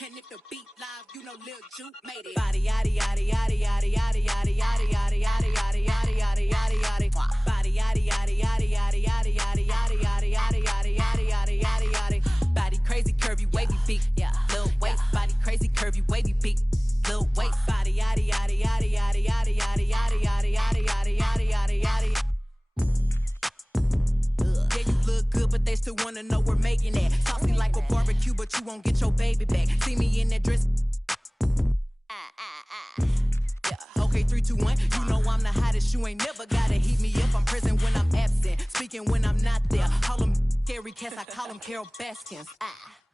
And if the beat live, you know Lil Juke made it. Body yaddy yaddy yaddy yaddy yaddy yaddy yaddy yaddy yaddy yaddy yaddy yaddy yaddy yaddy. Body yaddy yaddy yaddy yaddy yaddy yaddy yaddy yaddy yaddy yaddy yaddy yaddy yaddy yaddy. Body crazy, curvy, wavy beat. Yeah, Lil waist. Body crazy, curvy, wavy beat. Lil waist. Body yaddy yaddy yaddy yaddy yaddy yaddy yaddy yaddy yaddy yaddy yaddy yaddy yaddy. Yeah, you look good, but they still wanna know we're making that. Saucy like a barbecue, but you won't get your baby back. See me in that dress. Yeah, okay, 3, 2, 1. You know I'm the hottest. You ain't never gotta heat me up. I'm present when I'm absent, speaking when I'm not there. Call them scary cats, I call them Carol Baskins.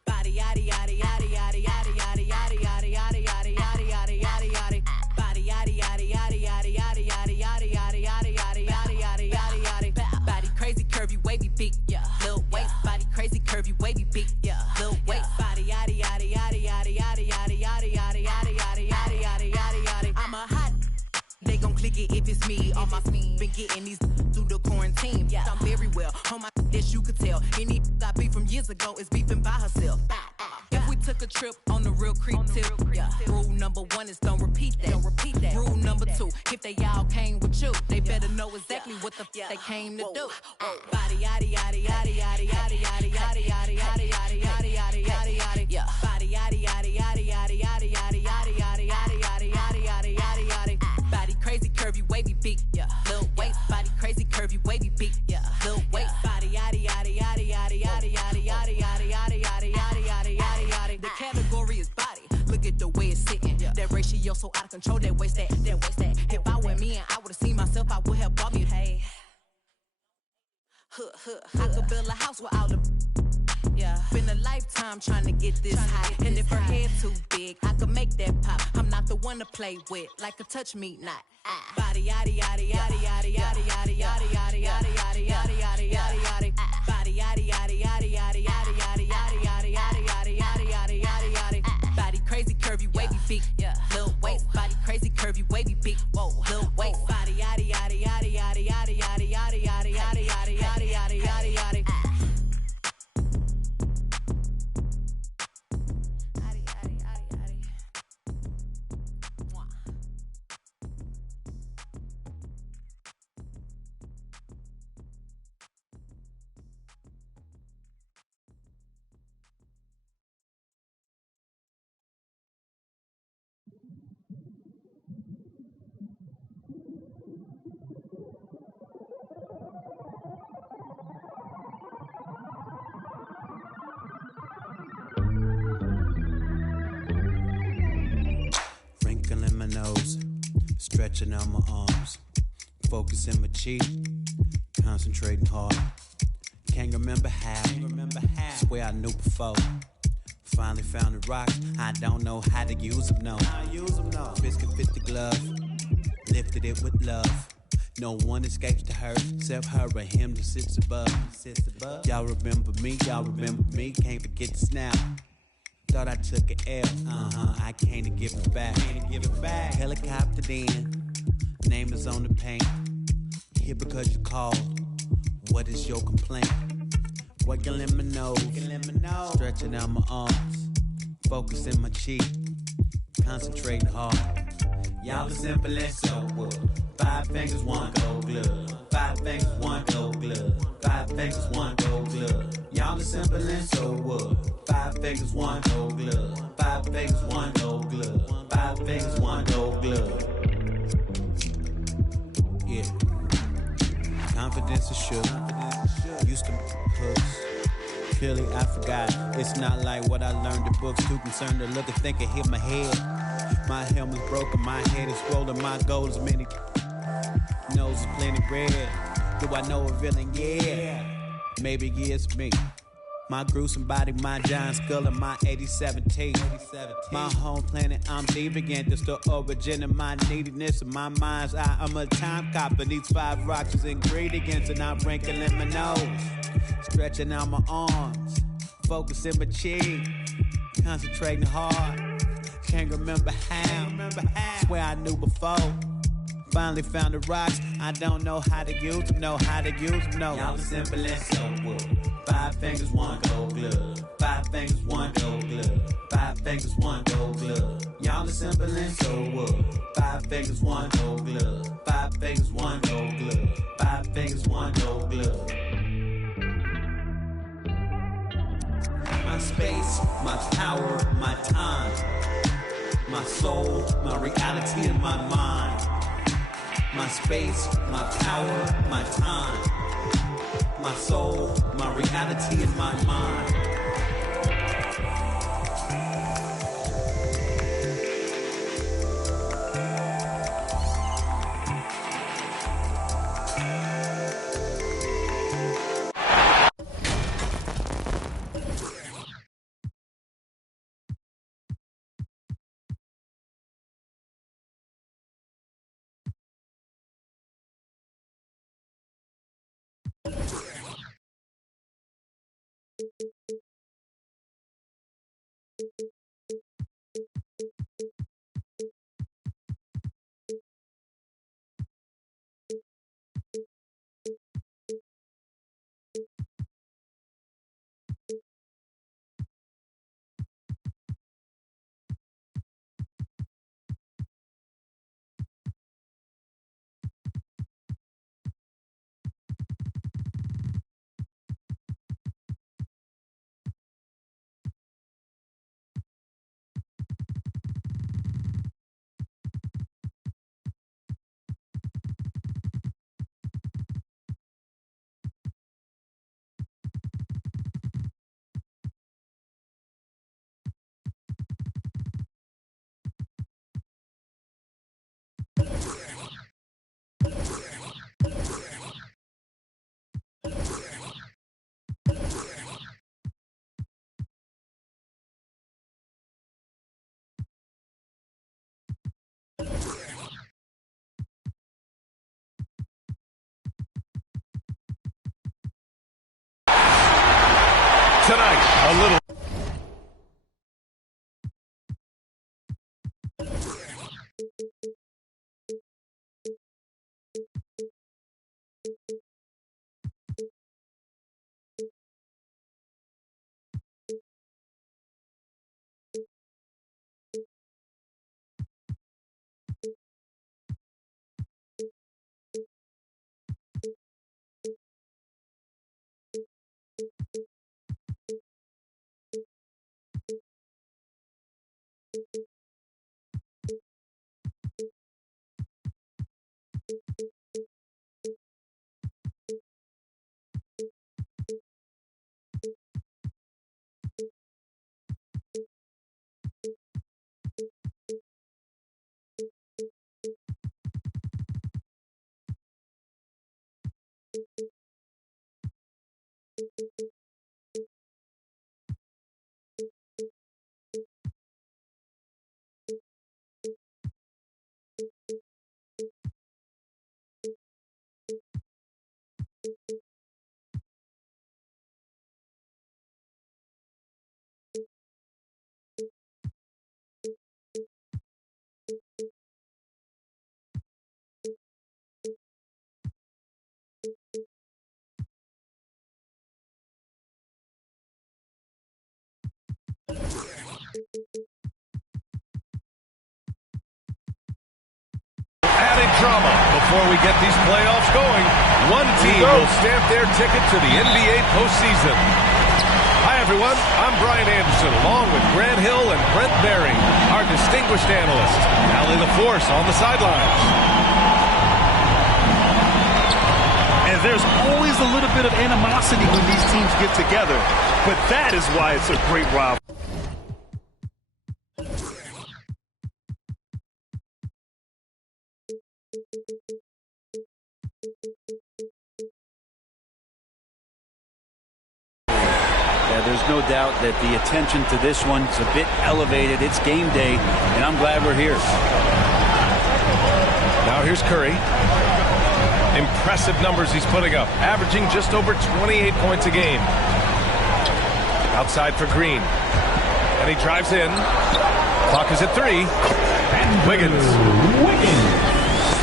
Body yaddy yaddy yaddy yaddy yaddy yaddy yaddy yaddy yaddy yaddy yaddy yaddy yaddy yaddy. Body yaddy yaddy yaddy yaddy yaddy yaddy yaddy yaddy yaddy yaddy yaddy yaddy yaddy yaddy. Body crazy, curvy, wavy beat. Yeah, Lil waist. Body crazy, curvy, wavy beat. Yeah, Lil waist. Body yaddy yaddy yaddy yaddy yaddy yaddy yaddy yaddy yaddy yaddy yaddy yaddy yaddy yaddy. I'm a hot. They gon' click it if it's me. All my been getting these through the quarantine. Yeah, I'm very well on my this you could tell. Any I beef from years ago is beefing by herself. If we took a trip on the real creep tip, yeah. Rule number 1 is don't repeat that. Don't repeat that. Rule number 2, if they all came with you, they better know exactly what the they came to do. Body yaddy yaddy yaddy yaddy yaddy yaddy yaddy yaddy yaddy yaddy yaddy yaddy yaddy yaddy. Yeah. Body yaddy yaddy yaddy yaddy yaddy yaddy yaddy yaddy yaddy yaddy yaddy yaddy yaddy yaddy. Body crazy, curvy, wavy beat. Yeah. Lil waist. Body crazy, curvy, wavy beat. Yeah. Lil waist. Body yaddy yaddy yaddy yaddy yaddy yaddy yaddy yaddy yaddy yaddy yaddy yaddy yaddy yaddy. The category is body. Look at the way it's sitting. That ratio so out of control. That waist that. If I were me and I would've seen myself, I would have bought me. Hey. I could build a house with all the. Yeah, been a lifetime trying to get this high. And if her head too big, I could make that pop. I'm not the one to play with, like a touch me not. Body yaddy yaddy yaddy yaddy yaddy yaddy yaddy yaddy yaddy yaddy yaddy yaddy yaddy yaddy. Body yaddy yaddy yaddy yaddy yaddy yaddy yaddy yaddy yaddy yaddy yaddy yaddy yaddy yaddy. Body crazy, curvy, wavy beat. Lil waist. Body crazy, curvy, wavy beat. Lil waist. Body yaddy yaddy yaddy yaddy yaddy yaddy yaddy yaddy yaddy yaddy yaddy yaddy yaddy yaddy. Stretching out my arms, focusing my cheek, concentrating hard. Can't remember how. Swear I knew before. Finally found the rocks. I don't know how to use them. No. Biscuit fit the glove, lifted it with love. No one escapes the hurt except her or him that sits above. Y'all remember me. Can't forget this now. Thought I took an L, I can't give it back. Helicopter in, name is on the paint. Here because you called, what is your complaint? Working in my nose, stretching out my arms, focusing my cheek, concentrating hard. Y'all are simple and so wood. 5 fingers, 1 gold glove. 5 fingers, 1 gold glove. 5 fingers, 1 gold glove. Y'all are simple and so wood. 5 fingers, 1 gold glove. 5 fingers, 1 gold glove. 5 fingers, 1 gold glove. Yeah. Confidence is sure. Used to hooks. Clearly I forgot. It's not like what I learned in books. Too concerned to look and think and hit my head. My helmet's broken, my head is swollen, my goals many. Nose is plenty red. Do I know a villain? Yeah. Maybe it's me. My gruesome body, my giant skull, and my 87 teeth. My home planet, I'm deviant. It's the origin of my neediness and my mind's eye. I'm a time cop, and these 5 rocks is ingredients, and I'm wrinkling my nose, stretching out my arms, focusing my cheek, concentrating hard. Can't remember how. Swear I knew before. Finally found the rocks. I don't know how to use them, know how to use them, no. Y'all are simple and so wood. 5 fingers, 1 gold glove. 5 fingers, 1 gold glove. 5 fingers, 1 gold glove. Y'all are simple and so wood. 5 fingers, 1 gold glove. 5 fingers, 1 gold glove. 5 fingers, 1 gold glove. My space, my power, my time. My soul, my reality, and my mind. My space, my power, my time. My soul, my reality, and my mind. Tonight, a little. Added drama before we get these playoffs going. One team will stamp their ticket to the NBA postseason. Hi, everyone. I'm Brian Anderson, along with Grant Hill and Brent Berry, our distinguished analysts. Allie LaForce on the sidelines. And there's always a little bit of animosity when these teams get together, but that is why it's a great rivalry. There's no doubt that the attention to this one is a bit elevated. It's game day, and I'm glad we're here. Now here's Curry. Impressive numbers he's putting up, averaging just over 28 points a game. Outside for Green. And he drives in. Clock is at 3. And Wiggins.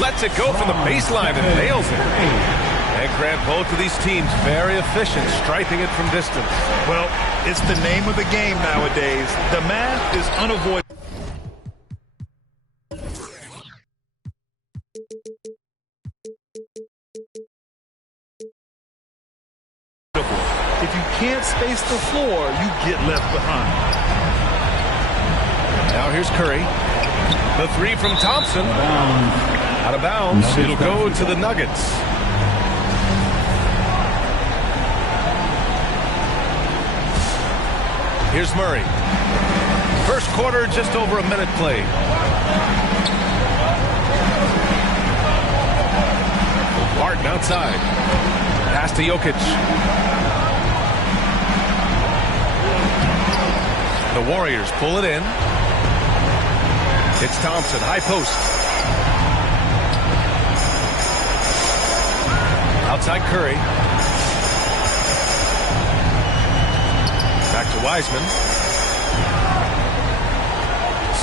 Lets it go from the baseline and nails it. And Grant, both of these teams very efficient, striping it from distance. Well, it's the name of the game nowadays. The math is unavoidable. If you can't space the floor, you get left behind. Now here's Curry. The three from Thompson. Out of bounds. It'll go to the Nuggets. Here's Murray. First quarter, just over a minute played. Martin outside. Pass to Jokic. The Warriors pull it in. It's Thompson, high post. Outside Curry. Back to Wiseman.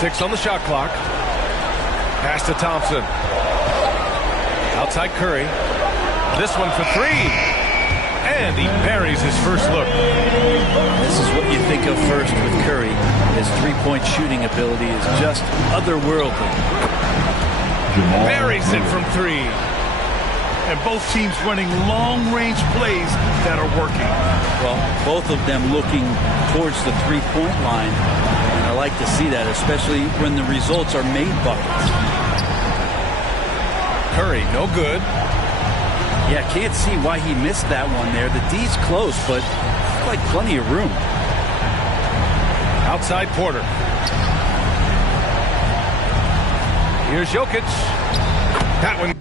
6 on the shot clock. Pass to Thompson. Outside Curry. This one for 3. And he buries his first look. This is what you think of first with Curry. His three-point shooting ability is just otherworldly. Buries it from 3. And both teams running long-range plays that are working. Well, both of them looking towards the three-point line. And I like to see that, especially when the results are made buckets. Curry, no good. Yeah, can't see why he missed that one there. The D's close, but like plenty of room. Outside Porter. Here's Jokic. That one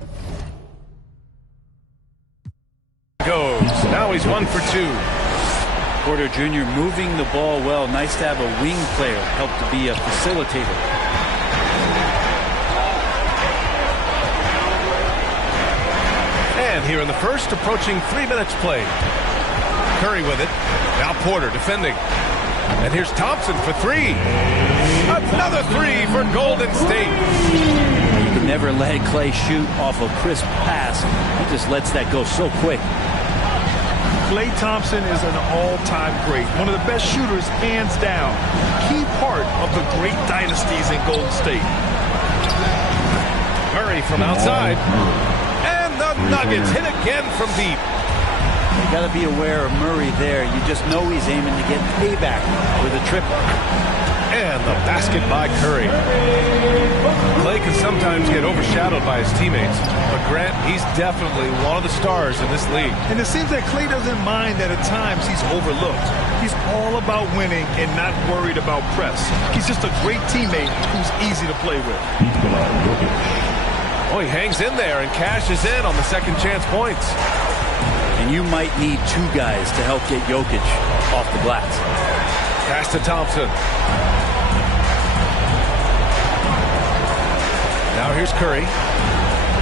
goes. Now he's 1 for 2. Porter Jr. moving the ball well. Nice to have a wing player help to be a facilitator. And here in the first, approaching 3 minutes played. Curry with it. Now Porter defending. And here's Thompson for 3. Another 3 for Golden State. You can never let Clay shoot off a crisp pass. He just lets that go so quick. Klay Thompson is an all-time great. One of the best shooters, hands down. Key part of the great dynasties in Golden State. Murray from outside. And the Nuggets hit again from deep. You got to be aware of Murray there. You just know he's aiming to get payback with a triple. And the basket by Curry. Clay can sometimes get overshadowed by his teammates, but Grant, he's definitely one of the stars in this league. And it seems that Clay doesn't mind that at times he's overlooked. He's all about winning and not worried about press. He's just a great teammate who's easy to play with. Oh, he hangs in there and cashes in on the second chance points. And you might need 2 guys to help get Jokic off the glass. Pass to Thompson. Now here's Curry.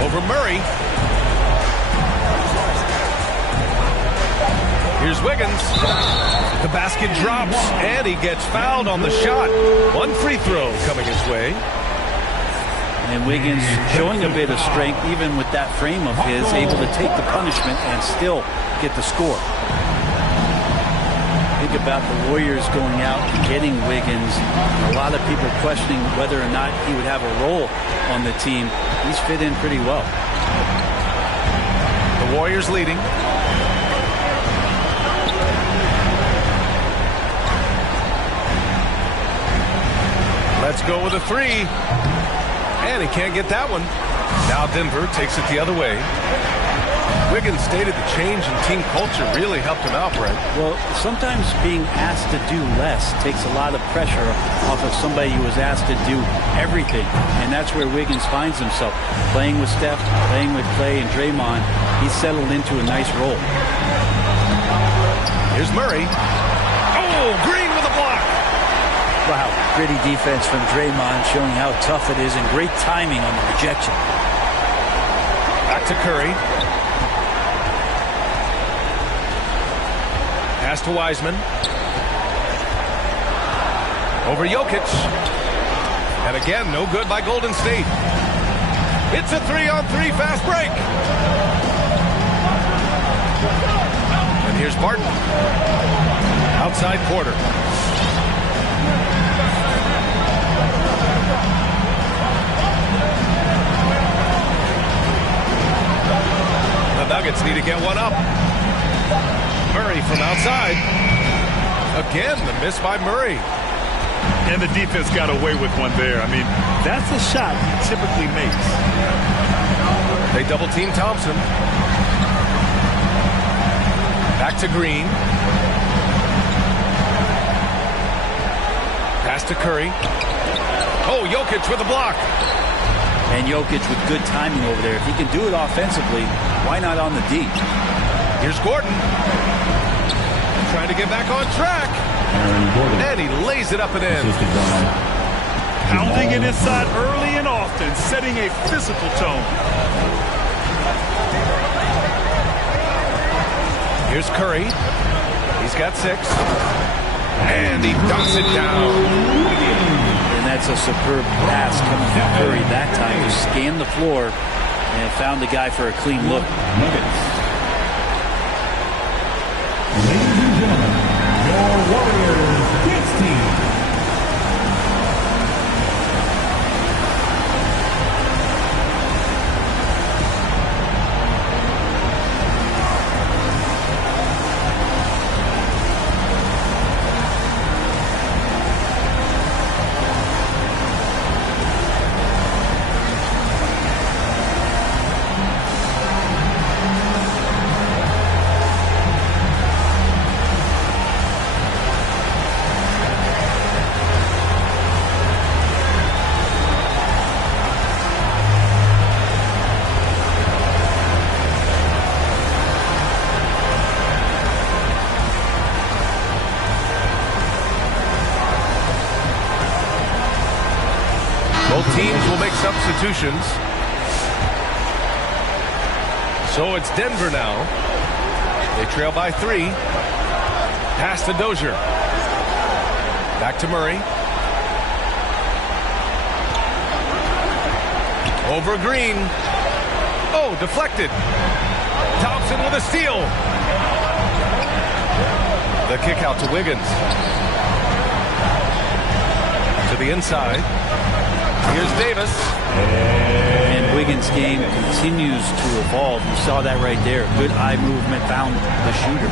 Over Murray. Here's Wiggins. The basket drops, and he gets fouled on the shot. 1 free throw coming his way. And Wiggins showing a bit of strength, even with that frame of his, able to take the punishment and still get the score. Think about the Warriors going out and getting Wiggins. A lot of people questioning whether or not he would have a role on the team. He's fit in pretty well. The Warriors leading. Let's go with a 3. And he can't get that one. Now Denver takes it the other way. Wiggins stated the change in team culture really helped him out, Brent. Well, sometimes being asked to do less takes a lot of pressure off of somebody who was asked to do everything. And that's where Wiggins finds himself. Playing with Steph, playing with Clay and Draymond, he's settled into a nice role. Here's Murray. Oh, Green with a block. Wow, gritty defense from Draymond, showing how tough it is, and great timing on the rejection. Back to Curry. Pass to Wiseman. Over Jokic. And again, no good by Golden State. It's a 3-on-3 fast break. And here's Barton. Outside quarter. The Nuggets need to get one up. Murray from outside. Again, the miss by Murray. And the defense got away with one there. I mean, that's a shot he typically makes. They double team Thompson. Back to Green. Pass to Curry. Oh, Jokic with a block. And Jokic with good timing over there. If he can do it offensively, why not on the D? Here's Gordon. Trying to get back on track. And he lays it up and in. Pounding it inside early and often, setting a physical tone. Here's Curry. He's got 6. And he dunks it down. And that's a superb pass coming from Curry that time. Just scanned the floor and found the guy for a clean look. Ladies and gentlemen, your Warriors Kicks team. Both teams will make substitutions. So it's Denver now. They trail by 3. Pass to Dozier. Back to Murray. Over Green. Oh, deflected. Thompson with a steal. The kick out to Wiggins. To the inside. Here's Davis. And Wiggins' game continues to evolve. You saw that right there. Good eye movement, found the shooter.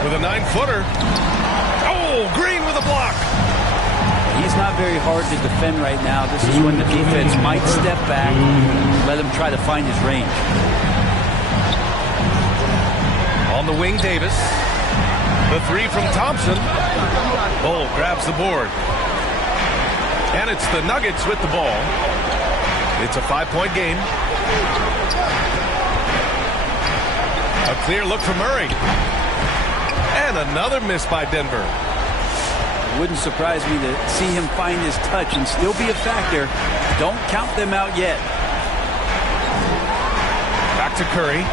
With a 9-footer. Oh, Green with a block. He's not very hard to defend right now. This is when the defense might step back and let him try to find his range. On the wing, Davis. The 3 from Thompson. Bull grabs the board. And it's the Nuggets with the ball. It's a 5-point game. A clear look for Murray. And another miss by Denver. It wouldn't surprise me to see him find his touch and still be a factor. Don't count them out yet. Back to Curry.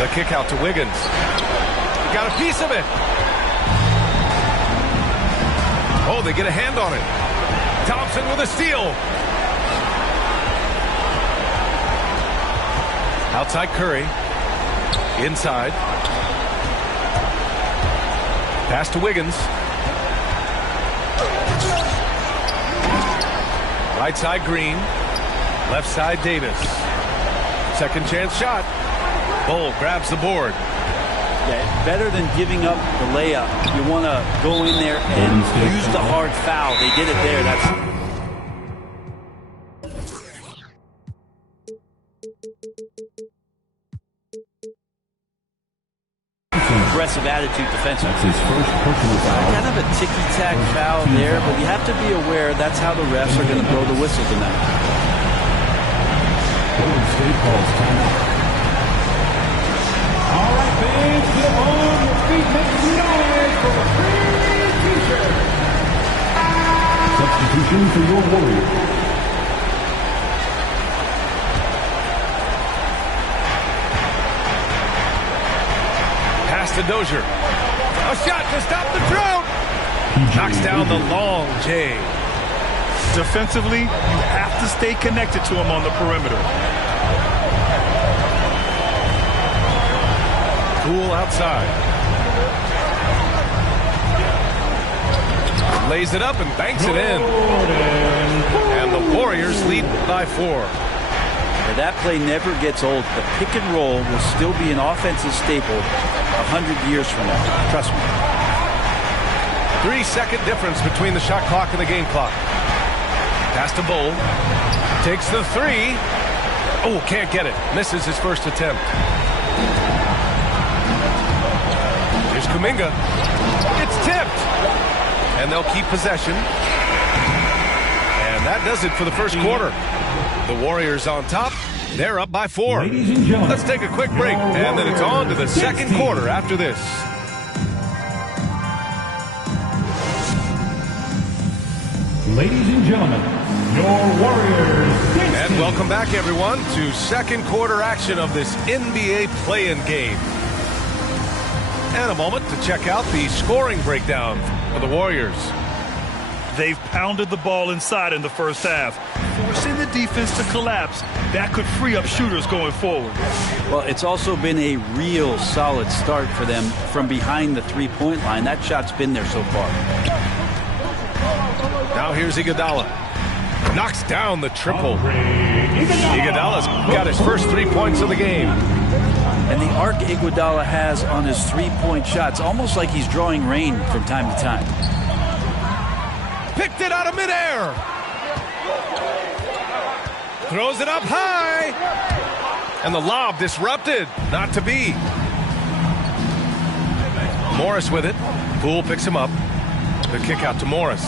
The kick out to Wiggins. Got a piece of it. Oh, they get a hand on it. Thompson with a steal. Outside Curry. Inside. Pass to Wiggins. Right side Green. Left side Davis. Second chance shot. Bull grabs the board. Yeah, better than giving up the layup. You want to go in there and use the hard foul. They did it there. That's aggressive attitude defensively. That's his first personal foul. Kind of a ticky-tack foul there, but you have to be aware that's how the refs are going to blow the whistle tonight. Golden State calls timeout. All right, fans, get on your feet, make some noise for the free t-shirt. Substitution for your Warriors. Pass to Dozier. A shot to stop the drought. Knocks down the long J. Defensively, you have to stay connected to him on the perimeter. Poole outside. Lays it up and banks it in. And the Warriors lead by 4. That play never gets old. The pick and roll will still be an offensive staple 100 years from now. Trust me. 3-second difference between the shot clock and the game clock. Pass to Bull. Takes the 3. Oh, can't get it. Misses his first attempt. Here's Kuminga. It's tipped. And they'll keep possession. And that does it for the first quarter. The Warriors on top. They're up by 4. Let's take a quick break, and then it's on to the second quarter after this. Ladies and gentlemen, your Warriors. And welcome back, everyone, to second quarter action of this NBA play-in game. And a moment to check out the scoring breakdown for the Warriors. They've pounded the ball inside in the first half, forcing the defense to collapse. That could free up shooters going forward. Well, it's also been a real solid start for them from behind the three-point line. That shot's been there so far. Now here's Iguodala. Knocks down the triple. Iguodala's got his first 3 points of the game. And the arc Iguodala has on his three-point shots, almost like he's drawing rain from time to time. Picked it out of midair. Throws it up high. And the lob disrupted. Not to be. Morris with it. Poole picks him up. The kick out to Morris.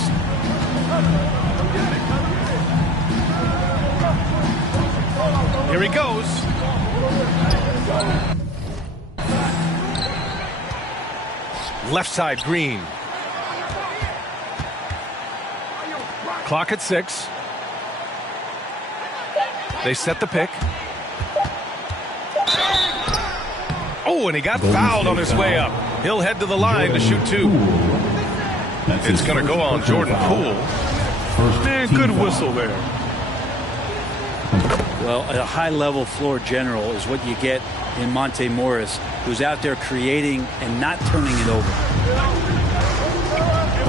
Here he goes. Left side, Green. Clock at 6. They set the pick. Oh, and he got fouled on his way up. He'll head to the line to shoot 2. It's going to go on Jordan Poole. Man, good whistle there. Well, a high-level floor general is what you get in Monte Morris, who's out there creating and not turning it over.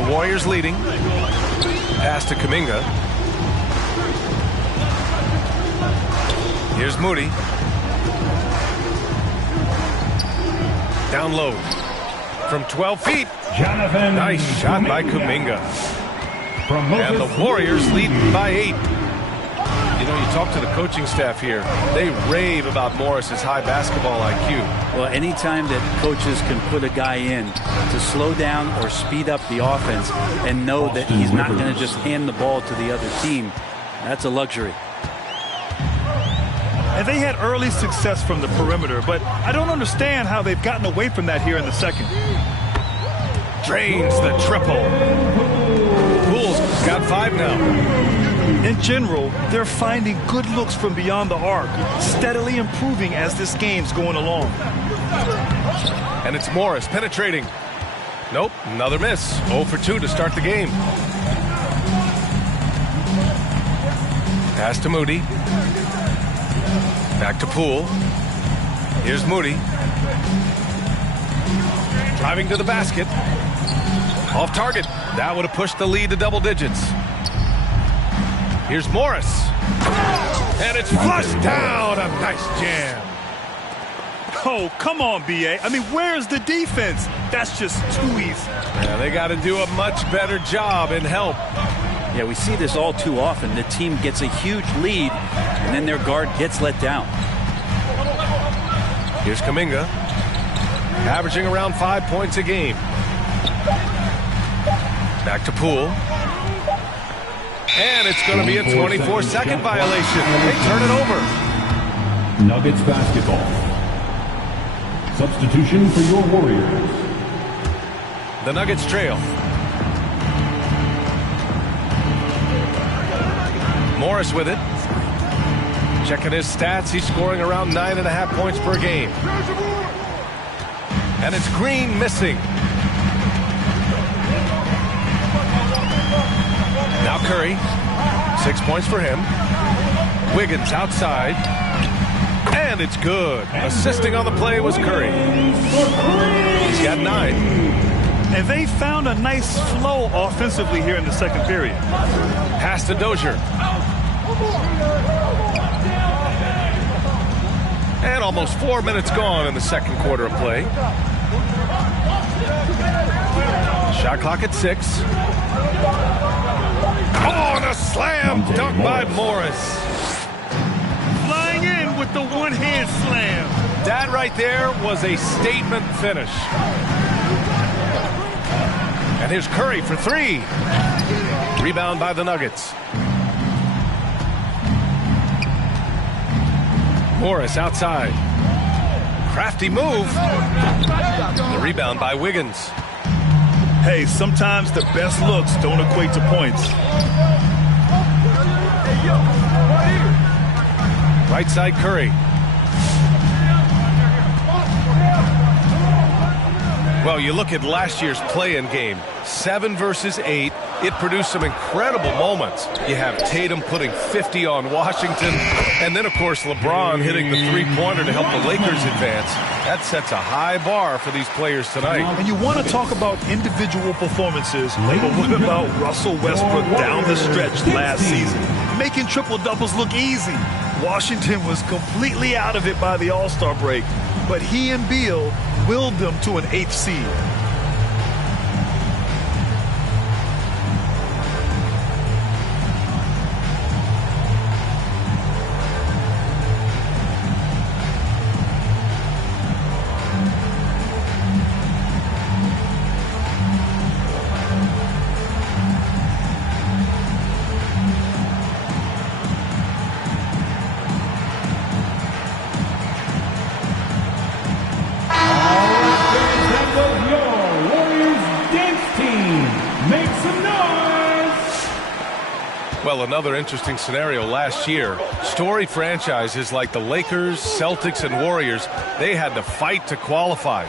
The Warriors leading. Pass to Kuminga. Here's Moody. Down low. From 12 feet. Jonathan Nice shot by Kuminga. And the Warriors lead by 8. You know, you talk to the coaching staff here. They rave about Morris's high basketball IQ. Well, anytime that coaches can put a guy in to slow down or speed up the offense and know that he's not going to just hand the ball to the other team, that's a luxury. And they had early success from the perimeter, but I don't understand how they've gotten away from that here in the second. Drains the triple. Poole's got 5 now. In general, they're finding good looks from beyond the arc, steadily improving as this game's going along. And it's Morris penetrating. Nope, another miss. 0 for 2 to start the game. Pass to Moody. Back to Poole. Here's Moody. Driving to the basket. Off target. That would have pushed the lead to double digits. Here's Morris. And it's flushed down. A nice jam. Oh, come on, B.A. I mean, where's the defense? That's just too easy. Yeah, they got to do a much better job in help. Yeah, we see this all too often. The team gets a huge lead, and then their guard gets let down. Here's Kuminga. Averaging around 5 points a game. Back to Poole. And it's going to be a 24-second violation. They turn it over. Nuggets basketball. Substitution for your Warriors. The Nuggets trail. Morris with it. Checking his stats. He's scoring around 9.5 points per game. And it's Green missing. Curry, 6 points for him. Wiggins outside, and it's good. Assisting on the play was Curry. He's got 9. And they found a nice flow offensively here in the second period. Pass to Dozier. And almost 4 minutes gone in the second quarter of play. Shot clock at 6. Oh, and a slam dunk by Morris. Flying in with the one-hand slam. That right there was a statement finish. And here's Curry for 3. Rebound by the Nuggets. Morris outside. Crafty move. The rebound by Wiggins. Hey, sometimes the best looks don't equate to points. Right side Curry. Well, you look at last year's play-in game, 7 versus 8. It produced some incredible moments. You have Tatum putting 50 on Washington, and then, of course, LeBron hitting the three-pointer to help the Lakers advance. That sets a high bar for these players tonight. And you want to talk about individual performances, but what about Russell Westbrook down the stretch last season? Making triple-doubles look easy. Washington was completely out of it by the All-Star break, but he and Beal willed them to an 8th seed. Well, another interesting scenario last year. Storied franchises like the Lakers, Celtics, and Warriors, they had to fight to qualify.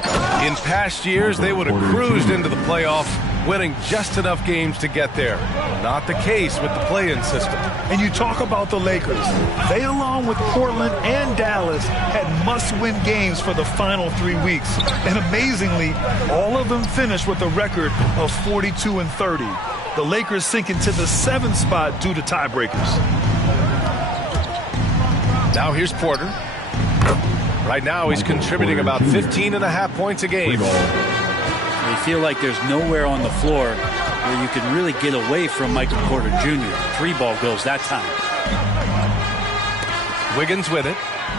In past years, they would have cruised into the playoffs, winning just enough games to get there. Not the case with the play-in system. And you talk about the Lakers. They, along with Portland and Dallas, had must-win games for the final 3 weeks. And amazingly, all of them finished with a record of 42-30. The Lakers sinking to the 7th spot due to tiebreakers. Now here's Porter. Right now he's contributing about 15.5 points a game. They feel like there's nowhere on the floor where you can really get away from Michael Porter Jr. 3-ball goes that time. Wiggins with it.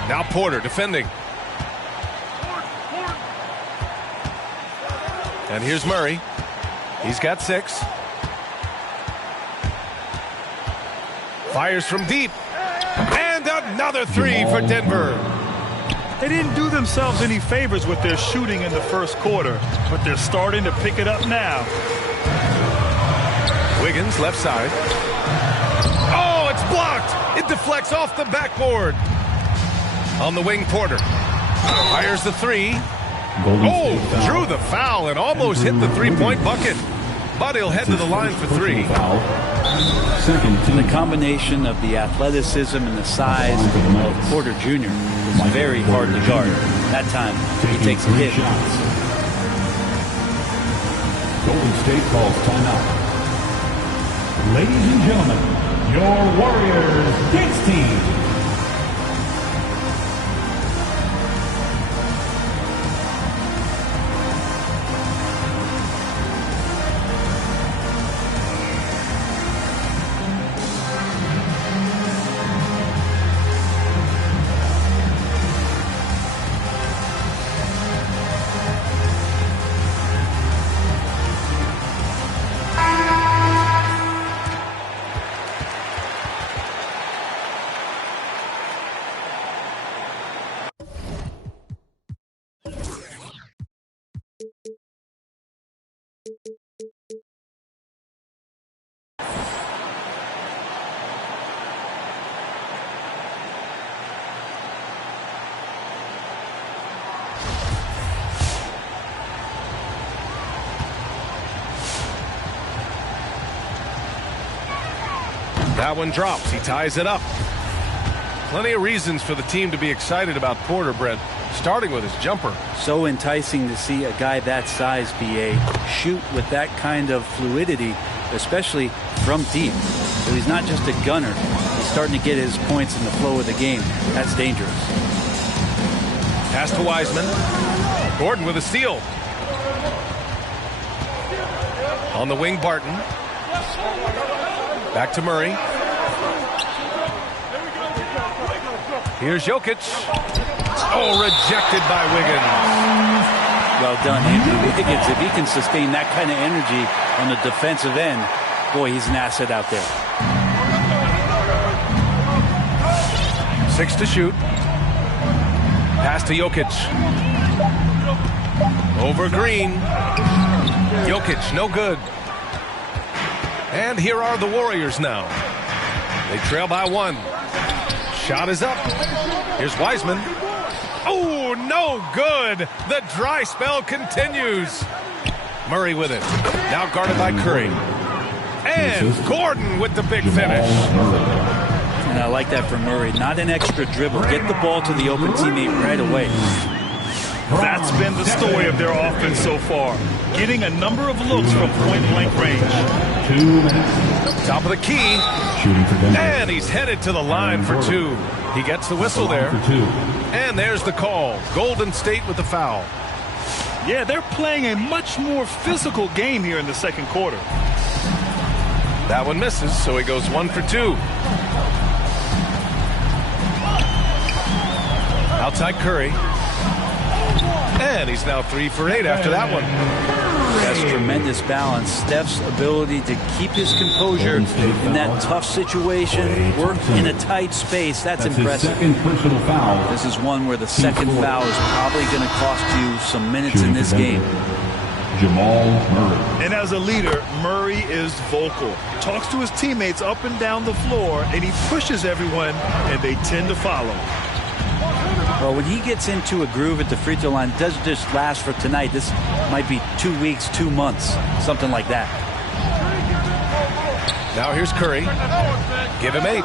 Now Porter defending. And here's Murray. He's got 6. Fires from deep. And another 3 for Denver. They didn't do themselves any favors with their shooting in the first quarter, but they're starting to pick it up now. Wiggins left side. Oh, it's blocked. It deflects off the backboard. On the wing, Porter. Fires the 3. Oh, drew the foul and almost hit the three-point bucket. But he'll head to the line for 3. And the combination of the athleticism and the size of Porter Jr. is very hard to guard. That time, he takes a hit. Golden State calls timeout. Ladies and gentlemen, your Warriors dance team. That one drops. He ties it up. Plenty of reasons for the team to be excited about Porter, Brent, starting with his jumper. So enticing to see a guy that size, BA, shoot with that kind of fluidity, especially from deep. So he's not just a gunner. He's starting to get his points in the flow of the game. That's dangerous. Pass to Wiseman. Gordon with a steal. On the wing, Barton. Back to Murray. Here's Jokic. Oh, rejected by Wiggins. Well done, Andrew Wiggins. If he can sustain that kind of energy on the defensive end, boy, he's an asset out there. 6 to shoot. Pass to Jokic. Over Green. Jokic, no good. And here are the Warriors now. They trail by 1. Shot is up. Here's Wiseman. Oh, no good. The dry spell continues. Murray with it. Now guarded by Curry. And Gordon with the big finish. And I like that from Murray. Not an extra dribble. Get the ball to the open teammate right away. That's been the story of their offense so far. Getting a number of looks from point-blank range. 2 minutes. Top of the key. Shooting for Denver. And he's headed to the line for 2. He gets the whistle there. For 2. And there's the call. Golden State with the foul. Yeah, they're playing a much more physical game here in the second quarter. That one misses, so he goes 1 for 2. Outside Curry. And he's now 3 for 8 after that one. That's tremendous balance. Steph's ability to keep his composure in that tough situation, work in a tight space, that's impressive. His second personal foul. This is one where the second foul is probably going to cost you some minutes in this game. Jamal Murray. And as a leader, Murray is vocal. Talks to his teammates up and down the floor, and he pushes everyone, and they tend to follow. Well, when he gets into a groove at the free throw line, it doesn't just last for tonight. This might be 2 weeks, 2 months, something like that. Now here's Curry. Give him 8.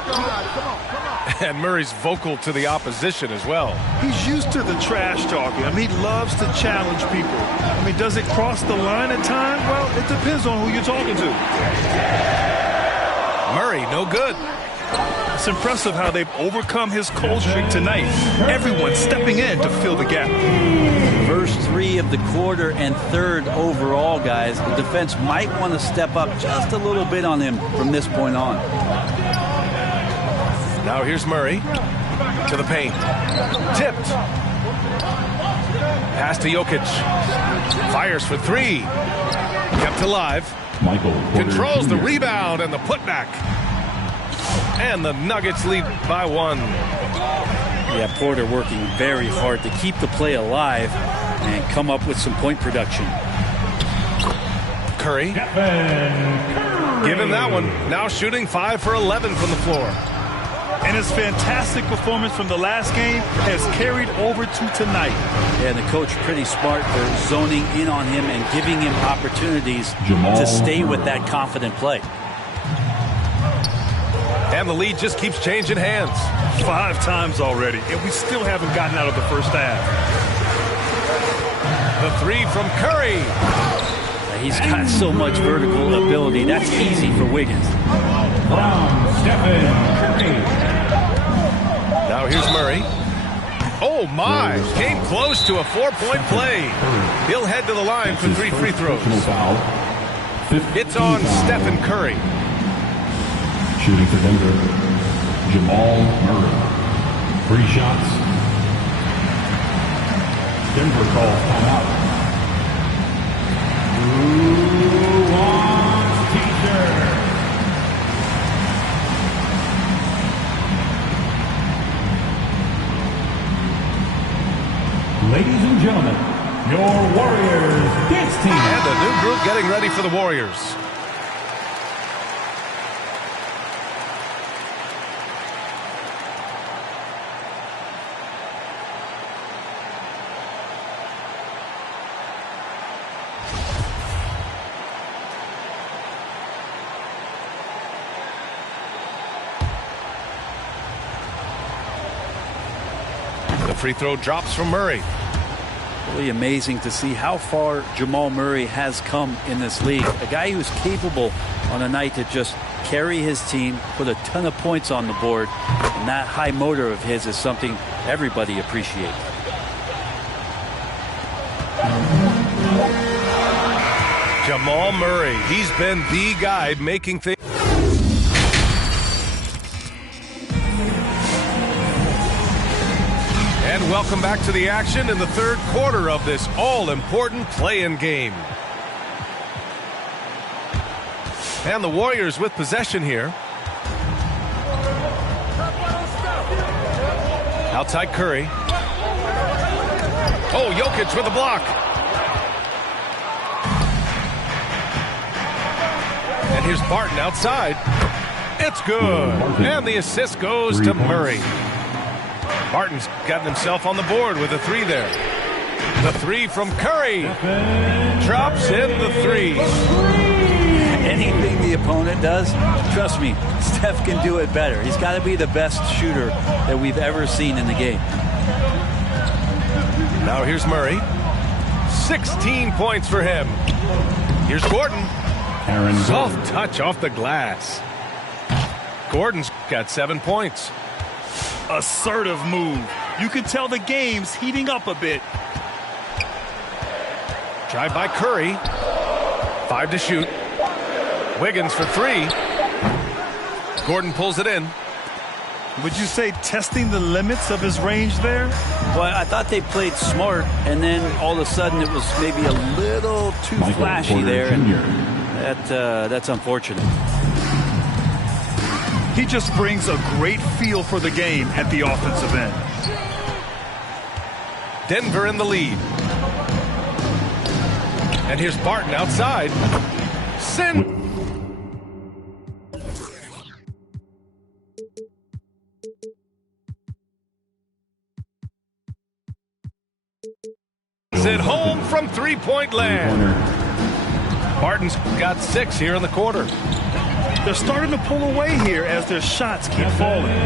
And Murray's vocal to the opposition as well. He's used to the trash talking. I mean, he loves to challenge people. I mean, does it cross the line at times? Well, it depends on who you're talking to. Murray, no good. It's impressive how they've overcome his cold streak tonight. Everyone stepping in to fill the gap. First 3 of the quarter and 3rd overall, guys. The defense might want to step up just a little bit on him from this point on. Now here's Murray to the paint. Tipped. Pass to Jokic. Fires for 3. Kept alive. Michael Porter Controls Jr. the rebound and the putback. And the Nuggets lead by 1. Yeah, Porter working very hard to keep the play alive and come up with some point production. Curry. Give him that one. Now shooting 5 for 11 from the floor. And his fantastic performance from the last game has carried over to tonight. Yeah, the coach pretty smart for zoning in on him and giving him opportunities to stay with that confident play. And the lead just keeps changing hands. 5 times already, and we still haven't gotten out of the first half. The 3 from Curry. He's got so much vertical ability. That's easy for Wiggins. From Stephen Curry. Now here's Murray. Oh, my. Came close to a 4-point play. He'll head to the line for 3 free throws. It's on Stephen Curry. Shooting for Denver, Jamal Murray. 3 shots. Denver calls timeout. Who wants t-shirt? Ladies and gentlemen, your Warriors dance team. And a new group getting ready for the Warriors. The free throw drops from Murray. Really amazing to see how far Jamal Murray has come in this league. A guy who's capable on a night to just carry his team, put a ton of points on the board, and that high motor of his is something everybody appreciates. Jamal Murray, he's been the guy making things. And welcome back to the action in the third quarter of this all-important play-in game. And the Warriors with possession here. Outside Curry. Oh, Jokic with a block. And here's Barton outside. It's good. And the assist goes to Murray. Barton's gotten himself on the board with a three there. The three from Curry. Drops in the three. Anything the opponent does, trust me, Steph can do it better. He's got to be the best shooter that we've ever seen in the game. Now here's Murray. 16 points for him. Here's Gordon. Soft touch off the glass. Gordon's got 7 points. Assertive move. You can tell the game's heating up a bit. Drive by Curry. 5 to shoot. Wiggins for 3. Gordon pulls it in. Would you say testing the limits of his range there? Well, I thought they played smart, and then all of a sudden it was maybe a little too flashy there. And that's unfortunate. He just brings a great feel for the game at the offensive end. Denver in the lead. And here's Barton outside. Sends it home from three-point land. Barton's got 6 here in the quarter. They're starting to pull away here as their shots keep falling.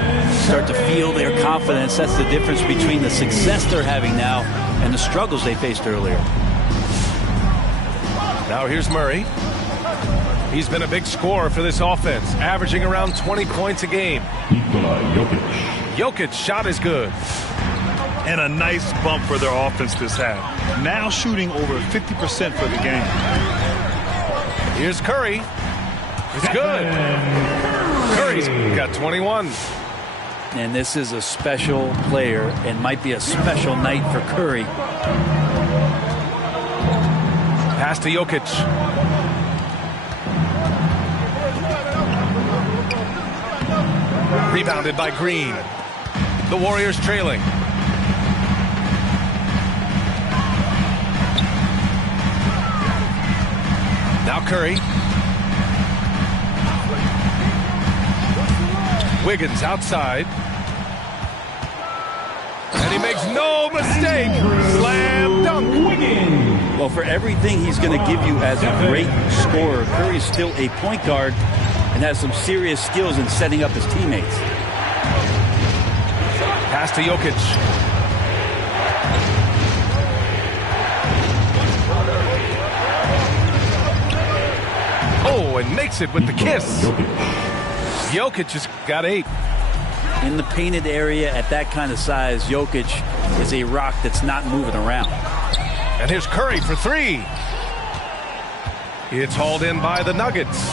Start to feel their confidence. That's the difference between the success they're having now and the struggles they faced earlier. Now here's Murray. He's been a big scorer for this offense, averaging around 20 points a game. Jokic's shot is good. And a nice bump for their offense this half. Now shooting over 50% for the game. Here's Curry. It's good. Curry's got 21. And this is a special player and might be a special night for Curry. Pass to Jokic. Rebounded by Green. The Warriors trailing. Now Curry. Wiggins outside. And he makes no mistake. Slam dunk. Well, for everything he's going to give you as a great scorer, Curry's still a point guard and has some serious skills in setting up his teammates. Pass to Jokic. Oh, and makes it with the kiss. Jokic has got 8. In the painted area at that kind of size, Jokic is a rock that's not moving around. And here's Curry for 3. It's hauled in by the Nuggets.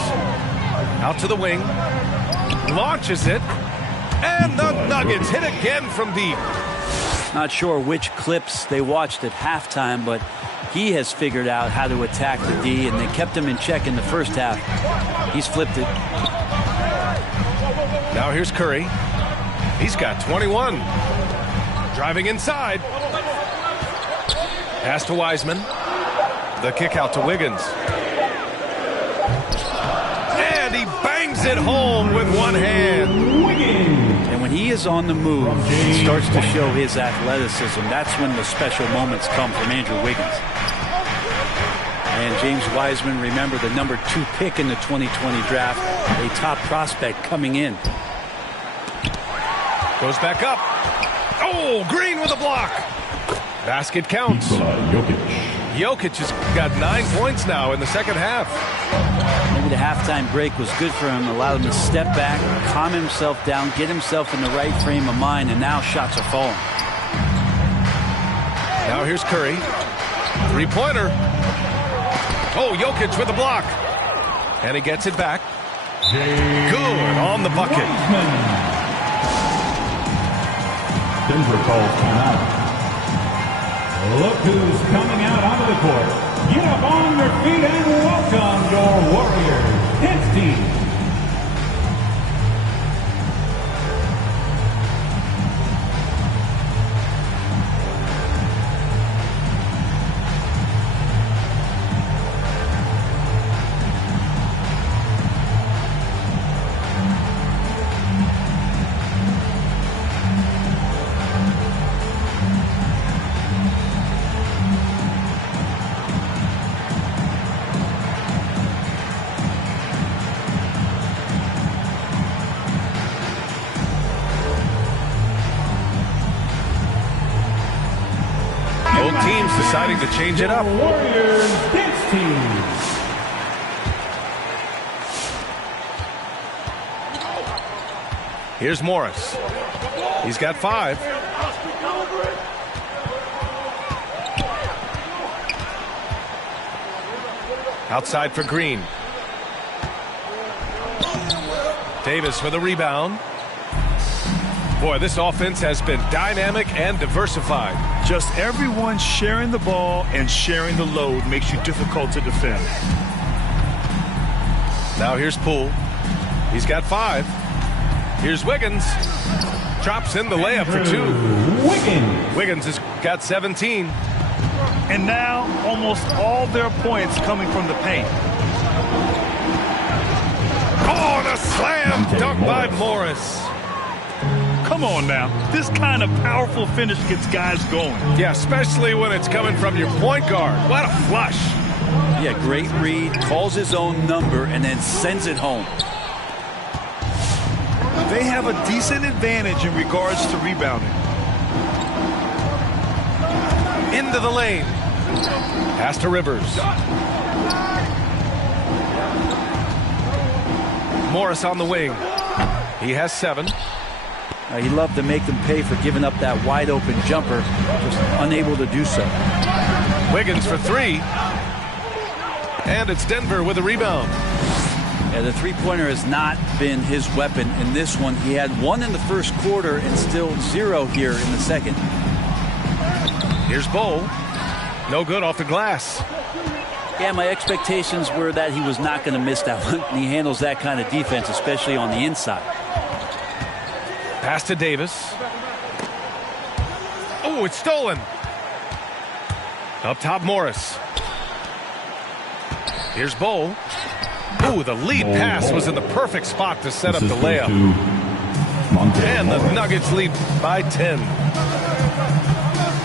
Out to the wing. Launches it. And the Nuggets hit again from deep. Not sure which clips they watched at halftime, but he has figured out how to attack the D, and they kept him in check in the first half. He's flipped it. Now here's Curry. He's got 21. Driving inside. Pass to Wiseman. The kick out to Wiggins. And he bangs it home with one hand. And when he is on the move, he starts to show his athleticism. That's when the special moments come from Andrew Wiggins. And James Wiseman, remember, the number 2 pick in the 2020 draft, a top prospect coming in. Goes back up. Oh, Green with a block. Basket counts. Jokic has got 9 points now in the second half. Maybe the halftime break was good for him, allowed him to step back, calm himself down, get himself in the right frame of mind, and now shots are falling. Now here's Curry. Three-pointer. Oh, Jokic with a block. And he gets it back. Good on the bucket. Denver calls timeout. Look who's coming out onto the court. Get up on your feet and welcome your Warriors dance team. Both teams deciding to change it up. Warriors dance team. Here's Morris. He's got 5. Outside for Green. Davis for the rebound. Boy, this offense has been dynamic and diversified. Just everyone sharing the ball and sharing the load makes you difficult to defend. Now here's Poole. He's got 5. Here's Wiggins. Drops in the layup for 2. Wiggins has got 17. And now almost all their points coming from the paint. Oh, and a slam dunk by Morris. Come on now. This kind of powerful finish gets guys going. Yeah, especially when it's coming from your point guard. What a flush. Yeah, great read, calls his own number, and then sends it home. They have a decent advantage in regards to rebounding. Into the lane. Pass to Rivers. Morris on the wing. He has 7. He loved to make them pay for giving up that wide open jumper, just unable to do so. Wiggins for 3. And it's Denver with a rebound. Yeah, the three-pointer has not been his weapon in this one. He had 1 in the first quarter and still 0 here in the second. Here's Bol. No good off the glass. Yeah, my expectations were that he was not going to miss that one. And he handles that kind of defense, especially on the inside. Pass to Davis. Oh, it's stolen. Up top, Morris. Here's Bol. Oh, the lead pass was in the perfect spot to set up the layup. And the Nuggets lead by 10.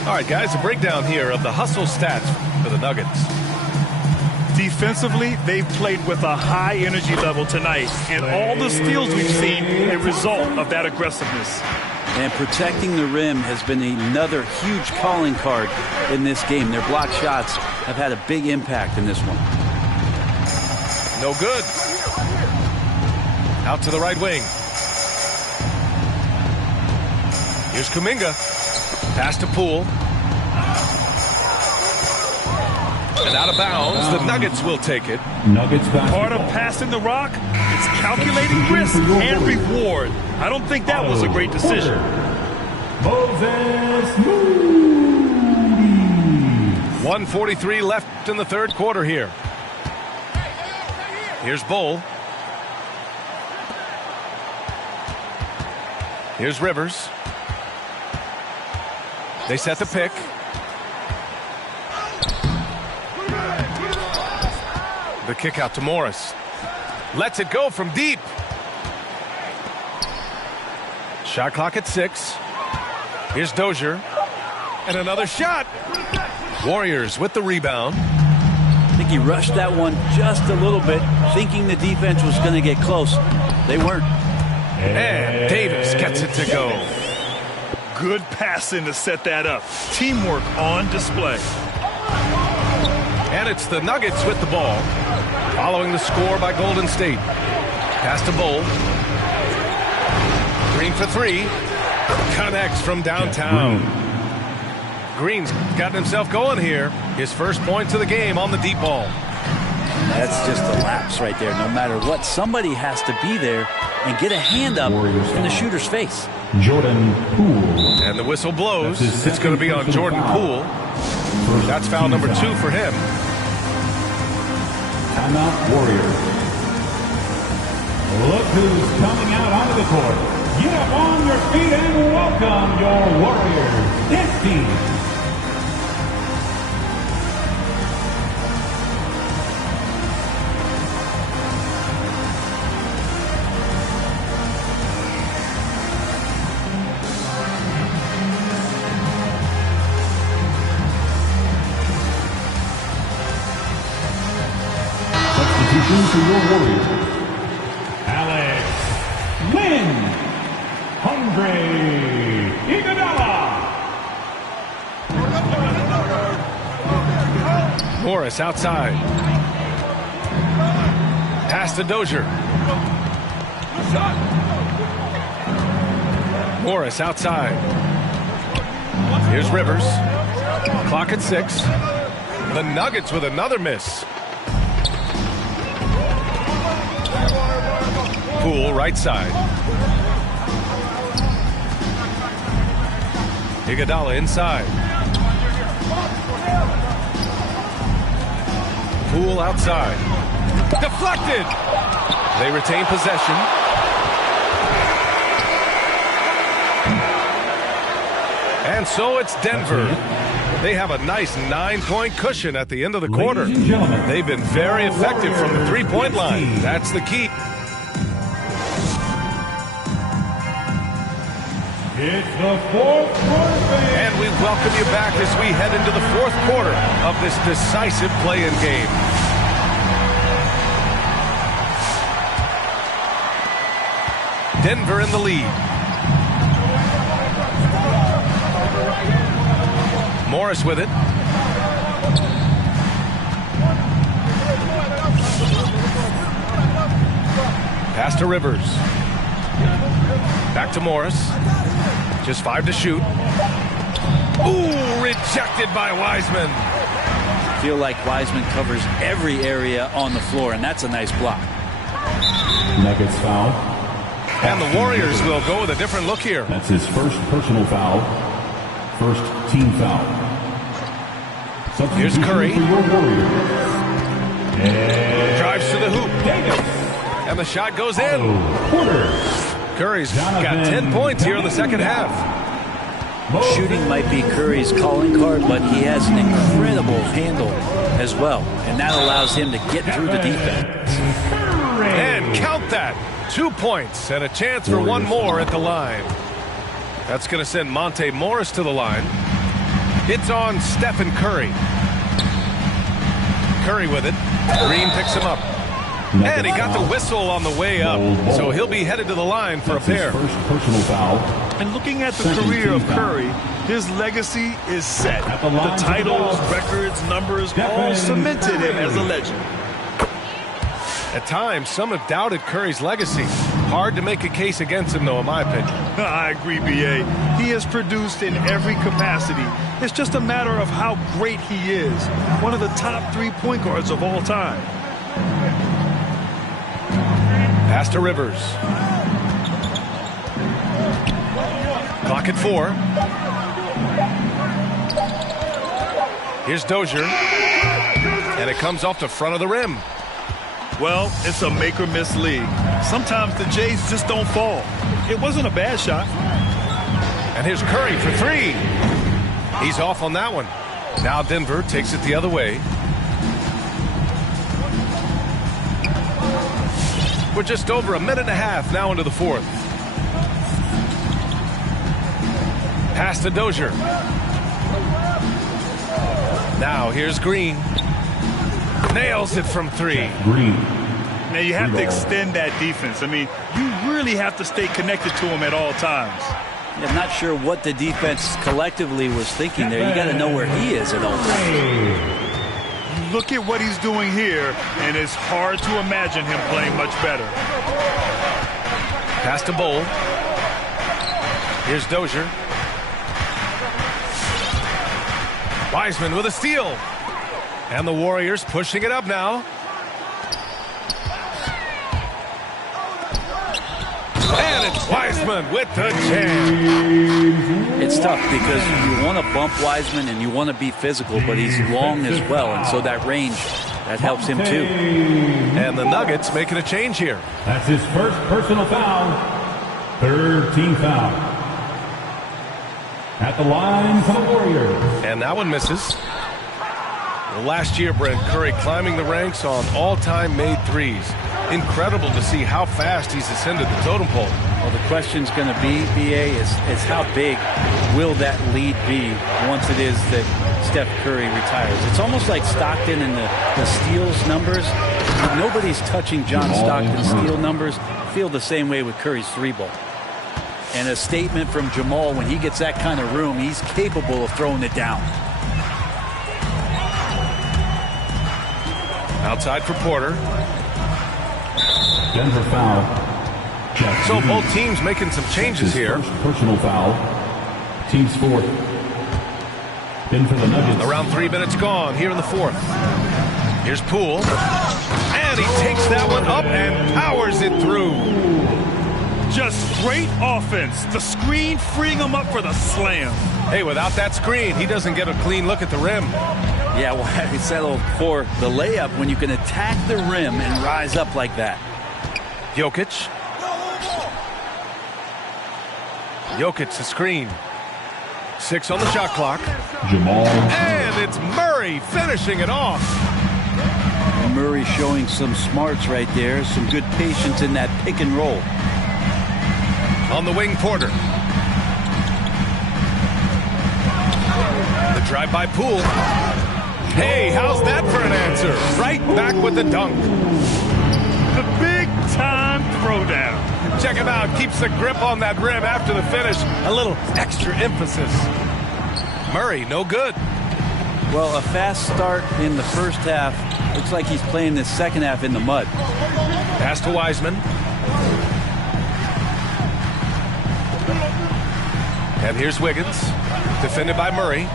All right, guys, a breakdown here of the hustle stats for the Nuggets. Defensively, they've played with a high energy level tonight, and all the steals we've seen a result of that aggressiveness. And protecting the rim has been another huge calling card in this game. Their block shots have had a big impact in this one. No good. Out to the right wing. Here's Kuminga. Pass to Poole. And out of bounds, the Nuggets will take it. Nuggets basketball. Part of passing the rock, it's calculating risk and reward. I don't think that was a great decision. Moses Moody. 1:43 left in the third quarter here. Here's Bol. Here's Rivers. They set the pick. The kick out to Morris. Lets it go from deep. Shot clock at 6. Here's Dozier. And another shot. Warriors with the rebound. I think he rushed that one just a little bit, thinking the defense was going to get close. They weren't. And Davis gets it to go. Good passing to set that up. Teamwork on display. And it's the Nuggets with the ball. Following the score by Golden State. Pass to Bull. Green for three. Connects from downtown. Green's gotten himself going here. His first points of the game on the deep ball. That's just a lapse right there. No matter what, somebody has to be there and get a hand up in the shooter's face. Jordan Poole. And the whistle blows. It's going to be on Jordan Poole. That's foul number 2 for him. Timeout Warriors. Look who's coming out onto the court. Get up on your feet and welcome your Warriors. This team. For your Warriors, Alex Len, Andre Iguodala. Morris outside. Pass to Dozier. Morris outside. Here's Rivers. Clock at 6. The Nuggets with another miss. Poole right side. Iguodala inside. Poole outside. Deflected. They retain possession. And so it's Denver. They have a nice 9-point cushion at the end of the quarter. They've been very effective from the three-point line. That's the key. It's the fourth quarter. And we welcome you back as we head into the fourth quarter of this decisive play-in game. Denver in the lead. Morris with it. Pass to Rivers. Back to Morris. Just 5 to shoot. Ooh, rejected by Wiseman. Feel like Wiseman covers every area on the floor, and that's a nice block. Nuggets foul. And the Warriors will go with a different look here. That's his first personal foul. First team foul. Here's Curry. For your Warriors. Drives to the hoop. Davis. And the shot goes in. Porter. Curry's got 10 points here in the second half. Shooting might be Curry's calling card, but he has an incredible handle as well, and that allows him to get through the defense. And count that. 2 points and a chance for one more at the line. That's going to send Monte Morris to the line. It's on Stephen Curry. Curry with it. Green picks him up. And he got the whistle on the way up, so he'll be headed to the line for a pair. First personal foul. And looking at the career of Curry, his legacy is set. The titles, records, numbers, all cemented him as a legend. At times, some have doubted Curry's legacy. Hard to make a case against him, though, in my opinion. I agree, B.A. He has produced in every capacity. It's just a matter of how great he is. One of the top 3 point guards of all time. Pass to Rivers. Clock at 4. Here's Dozier. And it comes off the front of the rim. Well, it's a make-or-miss league. Sometimes the Jays just don't fall. It wasn't a bad shot. And here's Curry for 3. He's off on that one. Now Denver takes it the other way. We're just over a minute and a half now into the fourth. Pass to Dozier. Now here's Green. Nails it from 3. Green. Now you have to extend that defense. I mean, you really have to stay connected to him at all times. I'm not sure what the defense collectively was thinking there. You got to know where he is at all times. Look at what he's doing here, and it's hard to imagine him playing much better. Pass to Bowl. Here's Dozier. Wiseman with a steal. And the Warriors pushing it up now. And it's Wiseman with the jam. It's tough because you want to bump Wiseman and you want to be physical, but he's long as well, and so that range, that helps him too. And the Nuggets making a change here. That's his first personal foul. Third team foul. At the line for the Warriors. And that one misses. Well, last year, Brent, Curry climbing the ranks on all-time made threes. Incredible to see how fast he's ascended the totem pole. Well, the question's going to be, BA, is how big will that lead be once it is that Steph Curry retires? It's almost like Stockton and the steals numbers. Nobody's touching John Stockton's steal numbers. I feel the same way with Curry's three ball. And a statement from Jamal, when he gets that kind of room, he's capable of throwing it down. Outside for Porter. Denver foul. So both teams making some changes here. First personal foul. Team's fourth. In for the Nuggets. Around 3 minutes gone here in the fourth. Here's Poole. And he takes that one up and powers it through. Just great offense. The screen freeing him up for the slam. Hey, without that screen, he doesn't get a clean look at the rim. Yeah, well, he settled for the layup when you can attack the rim and rise up like that. Jokic. Jokic, the screen. 6 on the shot clock. Jamal. And it's Murray finishing it off. Murray showing some smarts right there. Some good patience in that pick and roll. On the wing, Porter. The drive by Poole. Hey, how's that for an answer? Right back with the dunk. The big-time throwdown. Check him out. Keeps the grip on that rim after the finish. A little extra emphasis. Murray, no good. Well, a fast start in the first half. Looks like he's playing this second half in the mud. Pass to Wiseman. And here's Wiggins. Defended by Murray.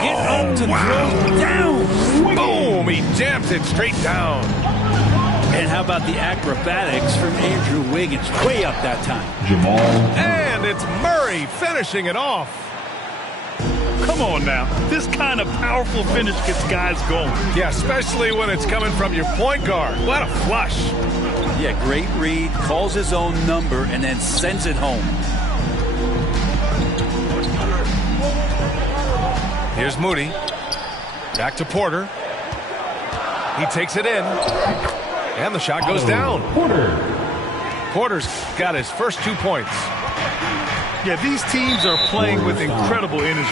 Get up to throw down. Boom! He jams it straight down. And how about the acrobatics from Andrew Wiggins? Way up that time. Jamal. And it's Murray finishing it off. Come on now. This kind of powerful finish gets guys going. Yeah, especially when it's coming from your point guard. What a flush. Yeah, great read. Calls his own number and then sends it home. Here's Moody. Back to Porter. He takes it in. And the shot goes down. Porter's got his first 2 points. Yeah, these teams are playing with incredible energy.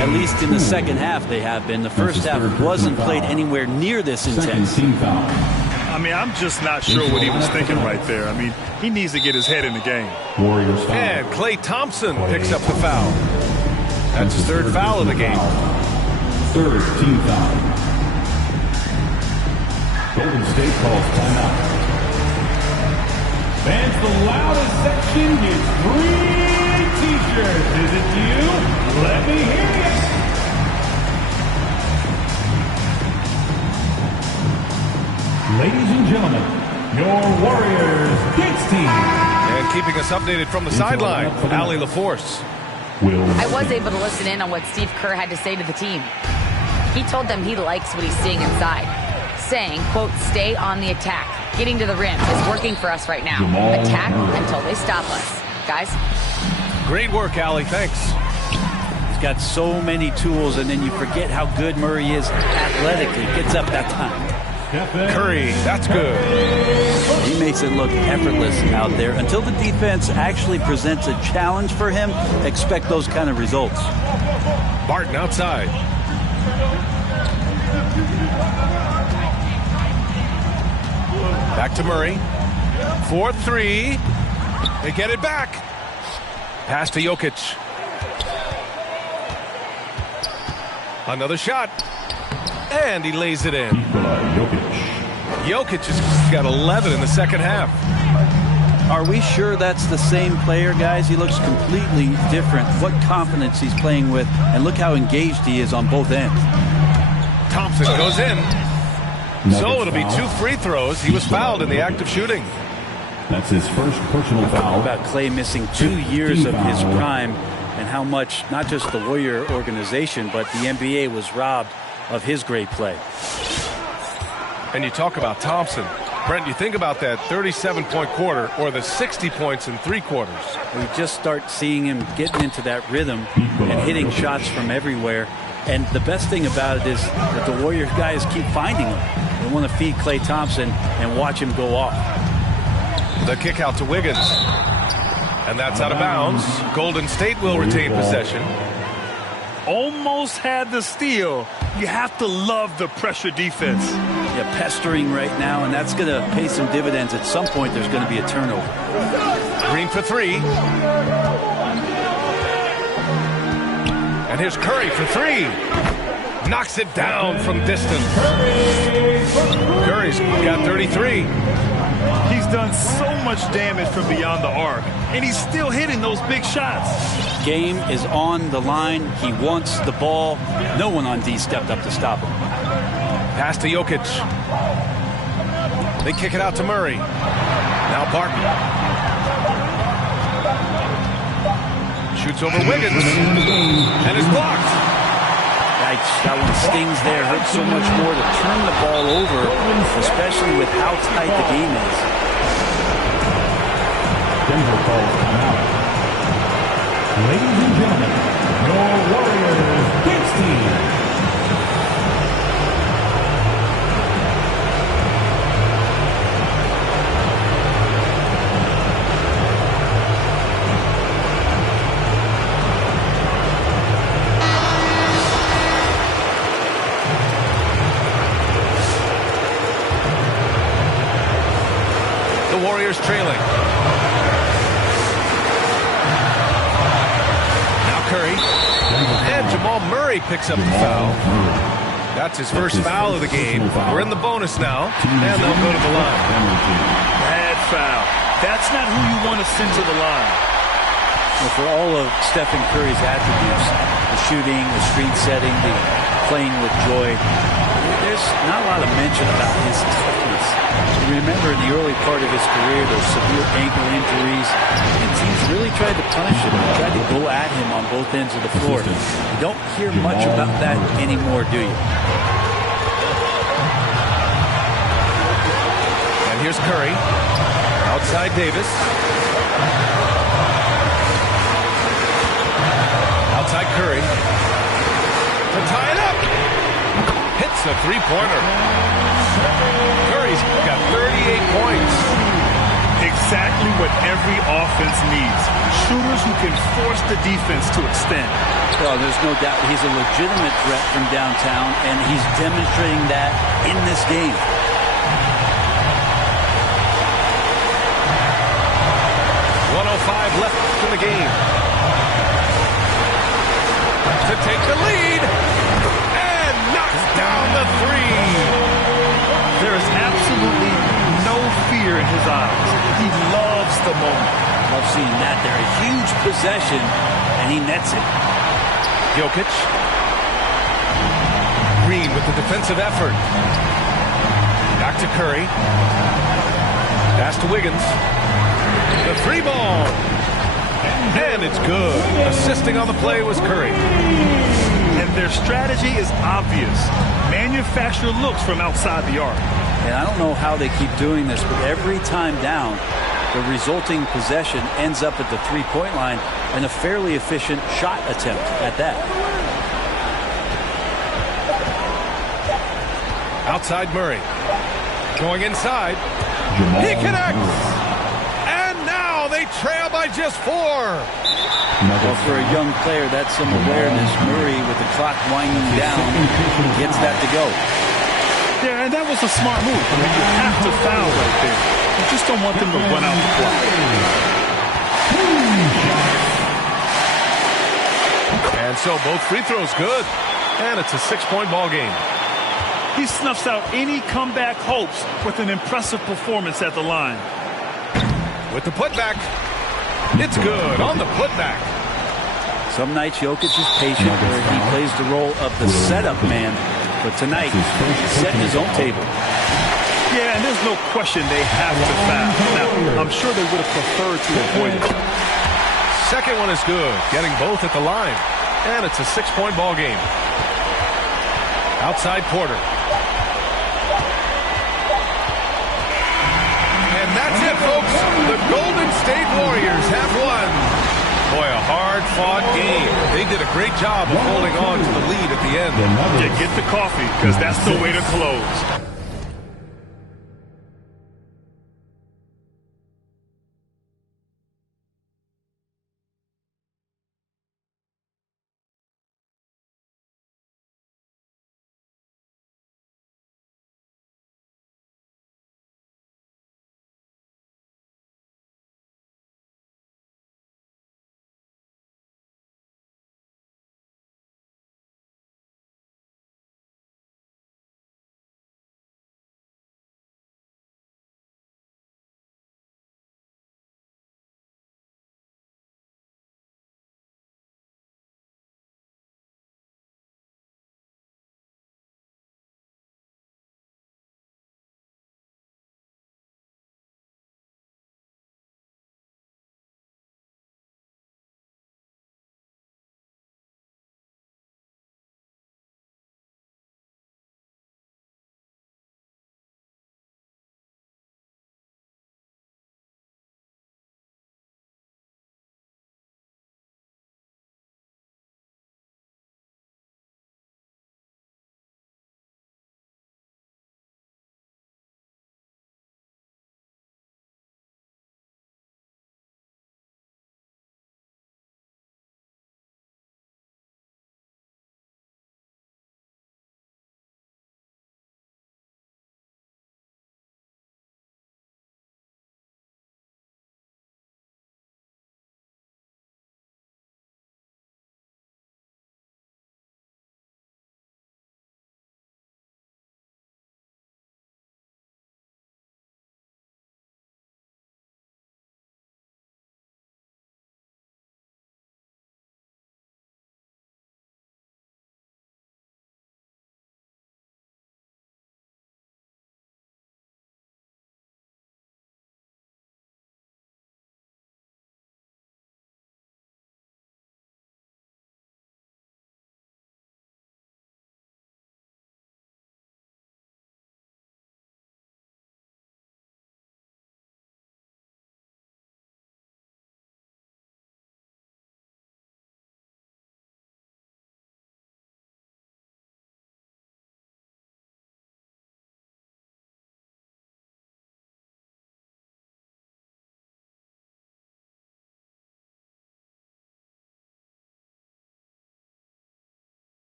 At least in the second half they have been. The first half wasn't played anywhere near this intense. I mean, I'm just not sure what he was thinking right there. I mean, he needs to get his head in the game. Warriors foul. And Klay Thompson picks up the foul. That's his third foul of the game. Third team foul. Golden State calls timeout. Fans, the loudest section gets free t-shirts. Is it you? Let me hear you. Ladies and gentlemen, your Warriors Kicks team. And keeping us updated from the sideline, Allie LaForce. I was able to listen in on what Steve Kerr had to say to the team. He told them he likes what he's seeing inside, saying, quote, stay on the attack. Getting to the rim is working for us right now. Attack until they stop us. Guys? Great work, Allie. Thanks. He's got so many tools, and then you forget how good Murray is athletically. Gets up that time. Curry, that's good. He makes it look effortless out there. Until the defense actually presents a challenge for him, expect those kind of results. Barton outside. Back to Murray. 4-3. They get it back. Pass to Jokic. Another shot. And he lays it in. Jokic has got 11 in the second half. Are we sure that's the same player, guys? He looks completely different. What confidence he's playing with, and look how engaged he is on both ends. Thompson goes in. So it'll be 2 free throws. He was fouled in the act of shooting. That's his first personal foul. About Clay missing 2 years of his prime, and how much not just the Warrior organization, but the NBA was robbed of his great play. And you talk about Thompson. Brent, you think about that 37-point quarter or the 60 points in 3 quarters. We just start seeing him getting into that rhythm and hitting shots from everywhere. And the best thing about it is that the Warriors guys keep finding him. They want to feed Klay Thompson and watch him go off. The kick out to Wiggins. And that's out of bounds. Golden State will retain possession. Almost had the steal. You have to love the pressure defense. Yeah, pestering right now, and that's going to pay some dividends. At some point, there's going to be a turnover. Green for 3. And here's Curry for 3. Knocks it down from distance. Curry's got 33. He's done so much damage from beyond the arc, and he's still hitting those big shots. Game is on the line. He wants the ball. No one on D stepped up to stop him. Pass to Jokic. They kick it out to Murray. Now Barton. Shoots over Wiggins. And is blocked. That one stings there. Hurts so much more to turn the ball over, especially with how tight the game is. Denver calls timeout. Ladies and gentlemen, your Warriors dance team. Warriors trailing. Now Curry. And Jamal Murray picks up the foul. That's his first foul of the game. We're in the bonus now, and they'll go to the line. Bad foul. That's not who you want to send to the line. Well, for all of Stephen Curry's attributes, the shooting, the street setting, the playing with joy, there's not a lot of mention about his toughness. You remember in the early part of his career, those severe ankle injuries, and teams really tried to punish him, tried to go at him on both ends of the floor. You don't hear much about that anymore, do you? And here's Curry. Outside Davis. Outside Curry. To tie it up. Hits a three-pointer. Curry's got 38 points. Exactly what every offense needs. Shooters who can force the defense to extend. Well, there's no doubt he's a legitimate threat from downtown, and he's demonstrating that in this game. .105 left in the game. To take the lead. And knocks down the 3. There is absolutely no fear in his eyes. He loves the moment. Love seeing that there. A huge possession, and he nets it. Jokic. Green with the defensive effort. Back to Curry. Pass to Wiggins. The 3-ball. And it's good. Assisting on the play was Curry. And their strategy is obvious. Manufacture looks from outside the arc. And I don't know how they keep doing this, but every time down, the resulting possession ends up at the three-point line and a fairly efficient shot attempt at that. Outside Murray. Going inside. He connects. And now they trail by just 4. Well, for a young player, that's some awareness. Murray, with the clock winding down, gets that to go. Yeah, and that was a smart move. I mean, you have to foul right there. You just don't want them to run out the clock. so. Both free throws good. And it's a 6-point ball game. He snuffs out any comeback hopes with an impressive performance at the line. With the putback. It's good on the putback. Some nights Jokic is patient where he plays the role of the setup man. But tonight, he's setting his own table. Yeah, and there's no question they have to foul. Now, I'm sure they would have preferred to avoid it. Second one is good. Getting both at the line. And it's a 6-point ball game. Outside Porter. And that's it, folks. The Golden State Warriors have won. Boy, a hard-fought game. They did a great job of holding on to the lead at the end. Yeah, get the coffee, because that's the way to close.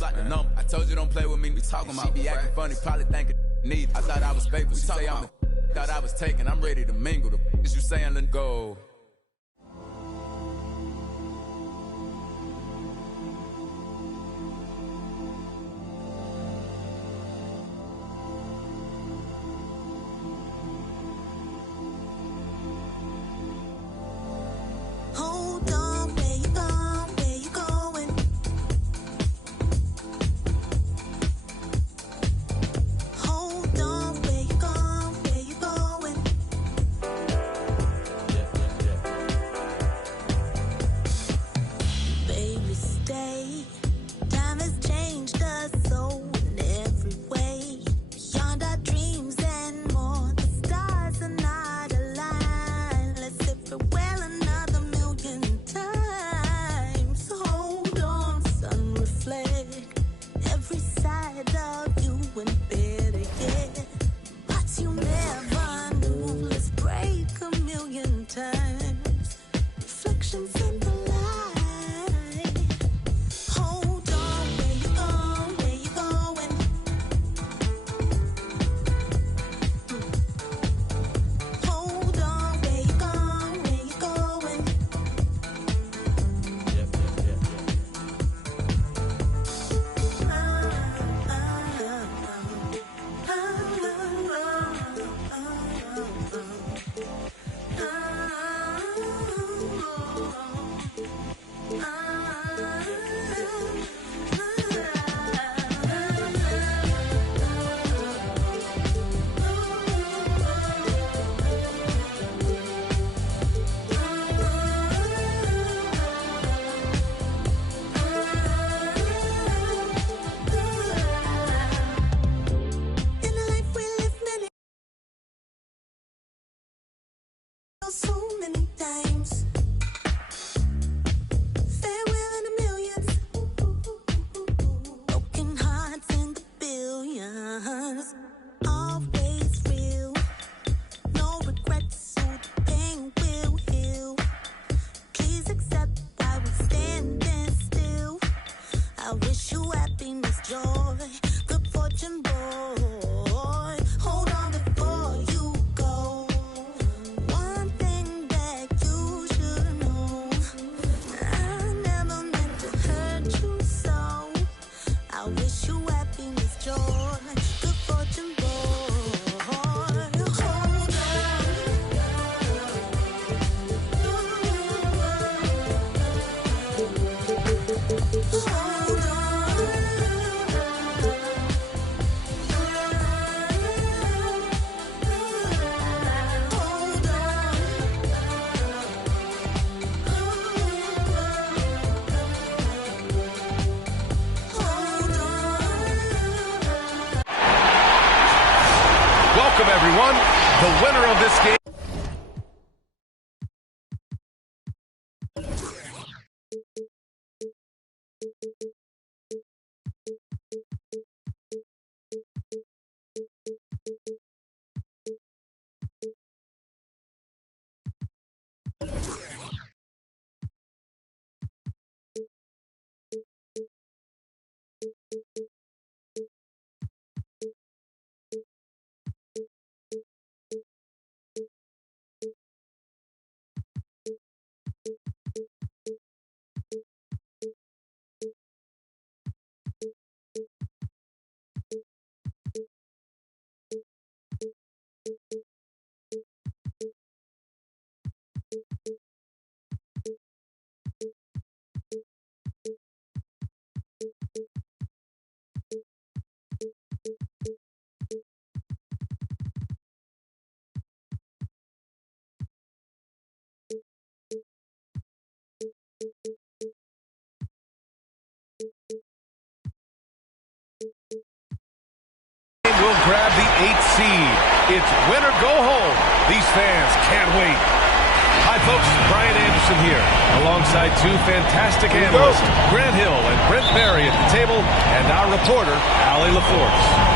like the number. I told you don't play with me, we talking about. She be acting funny, probably thinking need. I thought I was faithful, she say I'm the thought I was taken. I'm ready to mingle. The is you saying let go. Welcome, everyone. The winner of this game. Will grab the 8th seed. It's win or go home. These fans can't wait. Hi, folks. Brian Anderson here, alongside two fantastic analysts, Grant Hill and Brent Barry at the table, and our reporter, Allie LaForce.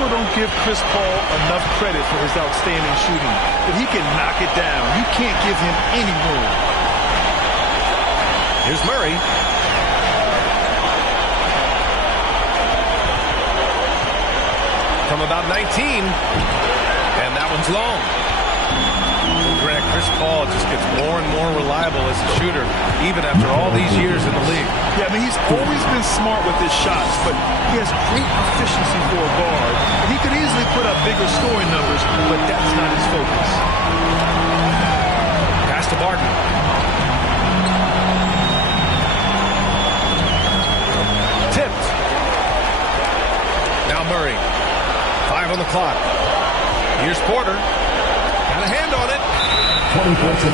People don't give Chris Paul enough credit for his outstanding shooting, but he can knock it down. You can't give him any room. Here's Murray. From about 19, and that one's long. Greg, Chris Paul just gets more and more reliable as a shooter, even after all these years in the league. Yeah, I mean, he's always been smart with his shots, but he has great efficiency for a guard. And he could easily put up bigger scoring numbers, but that's not his focus. Pass to Barton. Tipped. Now Murray. 5 on the clock. Here's Porter. Got a hand on it.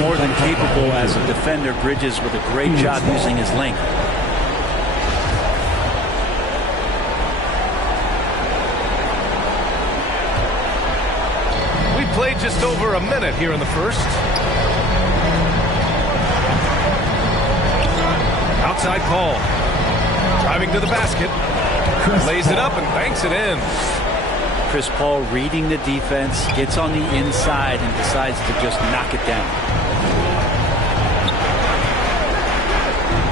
More than capable as a defender. Bridges with a great job using his length. We played just over a minute here in the first. Outside Paul. Driving to the basket. Lays it up and banks it in. Chris Paul reading the defense, gets on the inside and decides to just knock it down.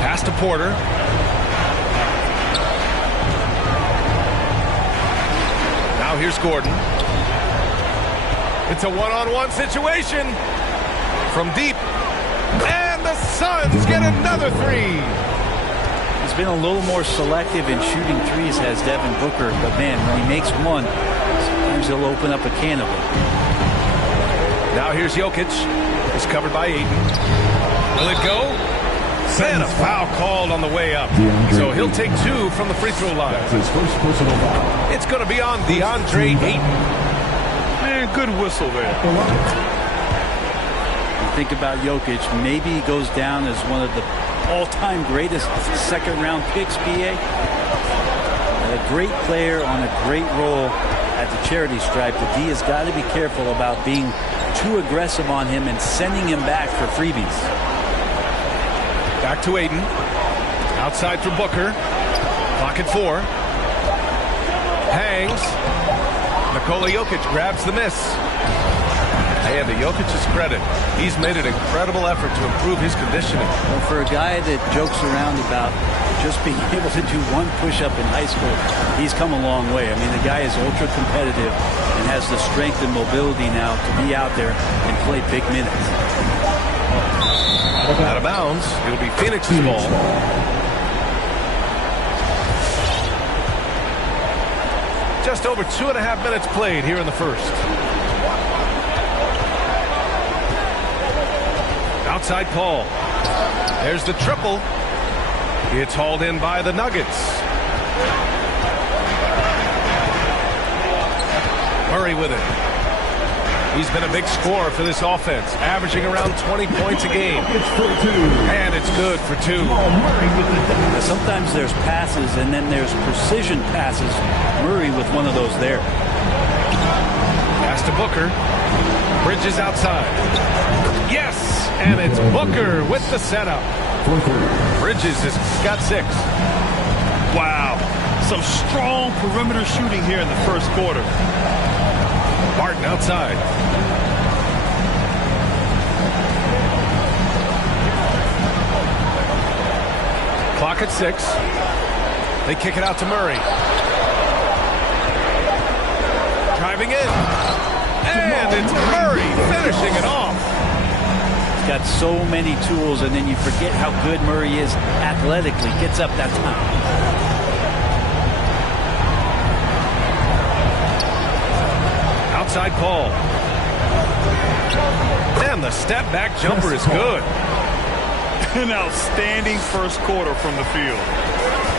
Pass to Porter. Now here's Gordon. It's a one-on-one situation from deep. And the Suns get another three. He's been a little more selective in shooting threes, has Devin Booker, but man, when he makes one, sometimes he'll open up a can of them. Now here's Jokic. He's covered by Ayton. Will it go? And a foul called on the way up. So he'll take 2 from the free throw line. That's his first personal foul. It's going to be on DeAndre Ayton. Man, good whistle there. You think about Jokic, maybe he goes down as one of the all-time greatest second-round picks, BA. A great player on a great role at the charity stripe. The D has got to be careful about being too aggressive on him and sending him back for freebies. Back to Ayton. Outside for Booker. Clock at 4. Hangs. Nikola Jokic grabs the miss. And to Jokic's credit, he's made an incredible effort to improve his conditioning. Well, for a guy that jokes around about just being able to do one push-up in high school, he's come a long way. I mean, the guy is ultra competitive and has the strength and mobility now to be out there and play big minutes. Out of bounds. It'll be Phoenix's ball. Just over 2.5 minutes played here in the first. Outside Paul. There's the triple. It's hauled in by the Nuggets. Murray with it. He's been a big scorer for this offense, averaging around 20 points a game. And it's good for 2. Sometimes there's passes and then there's precision passes. Murray with one of those there. Pass to Booker. Bridges outside. Yes! And it's Booker with the setup. Bridges has got 6. Wow. Some strong perimeter shooting here in the first quarter. Barton outside. Clock at 6. They kick it out to Murray. Driving in. And it's Murray finishing it off. He's got so many tools, and then you forget how good Murray is athletically. Gets up that time. Outside Paul. And the step back jumper is good. An outstanding first quarter from the field.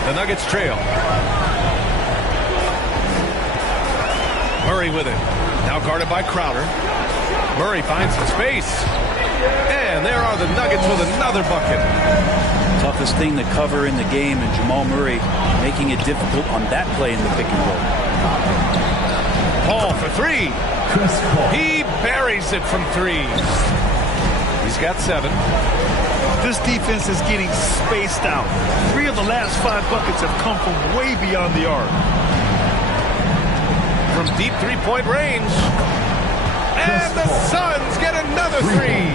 The Nuggets trail. Murray with it. Now guarded by Crowder. Murray finds some space. And there are the Nuggets with another bucket. Toughest thing to cover in the game, and Jamal Murray making it difficult on that play in the pick and roll. Paul for 3. He buries it from 3. He's got 7. This defense is getting spaced out. 3 of the last 5 buckets have come from way beyond the arc. From from deep three-point range. And the Suns get another three.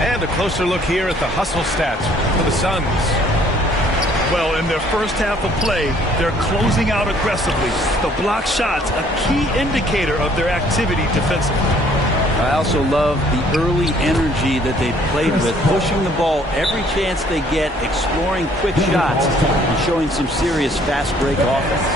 And a closer look here at the hustle stats for the Suns. Well, in their first half of play, they're closing out aggressively. The block shots, a key indicator of their activity defensively. I also love the early energy that they played with, pushing the ball every chance they get, exploring quick shots, and showing some serious fast break offense.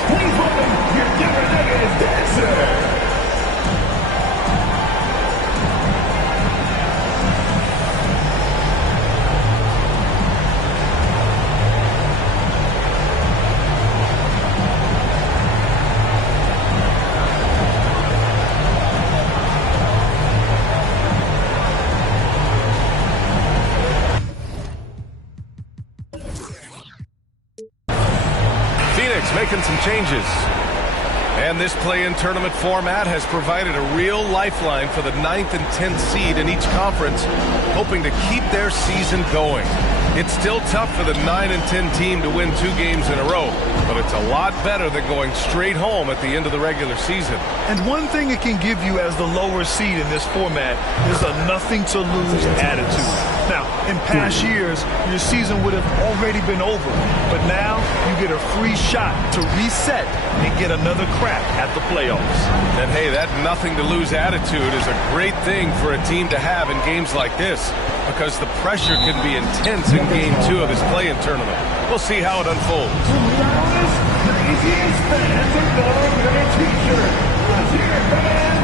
Making some changes. And this play-in tournament format has provided a real lifeline for the 9th and 10th seed in each conference, hoping to keep their season going. It's still tough for the 9 and 10 team to win 2 games in a row, but it's a lot better than going straight home at the end of the regular season. And one thing it can give you as the lower seed in this format is a nothing-to-lose attitude. Now, in past years, your season would have already been over, but now you get a free shot to reset and get another crack at the playoffs. And hey, that nothing-to-lose attitude is a great thing for a team to have in games like this, because the pressure can be intense in Game 2 of this play-in tournament. We'll see how it unfolds. Craziest fans are gonna get a t-shirt. Let's hear it, fans!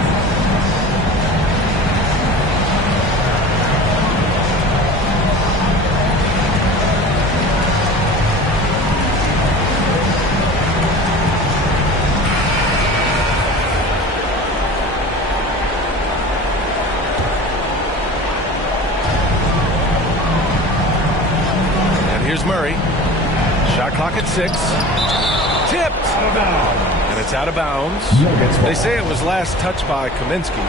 Here's Murray. Shot clock at 6. Tipped. And it's out of bounds. They say it was last touched by Kaminsky.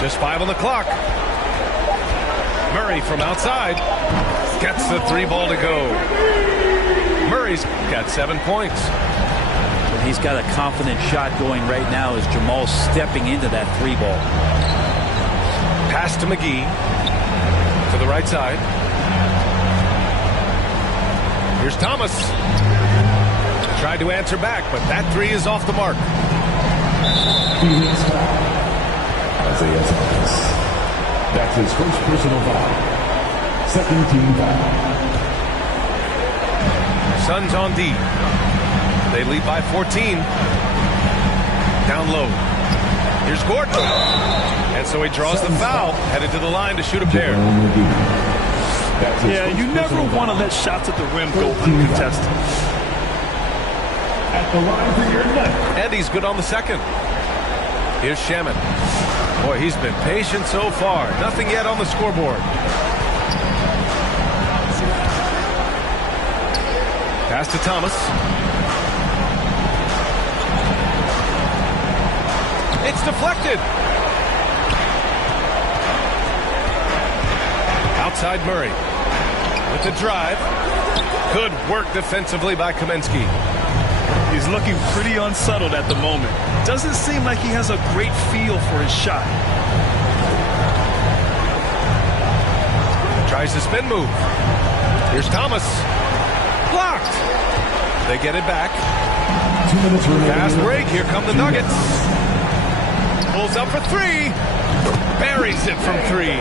Just 5 on the clock. Murray from outside gets the 3 ball to go. Murray's got 7 points. He's got a confident shot going right now as Jamal's stepping into that 3 ball. Pass to McGee. To the right side. Here's Thomas. Tried to answer back, but that 3 is off the mark. Isaiah Thomas. That's his first personal foul. Second team foul. Suns on D. They lead by 14. Down low. Here's Gordon. And so he draws the foul, headed to the line to shoot a pair. Yeah, you never want to let shots at the rim go uncontested. At the line for your neck. And he's good on the second. Here's Shaman. Boy, he's been patient so far. Nothing yet on the scoreboard. Pass to Thomas. It's deflected. Outside Murray with the drive. Good work defensively by Kaminsky. He's looking pretty unsettled at the moment. Doesn't seem like he has a great feel for his shot. Tries the spin move. Here's Thomas. Blocked. They get it back. 2 minutes remaining. Fast break. Here come the Nuggets. Pulls up for 3. Buries it from 3.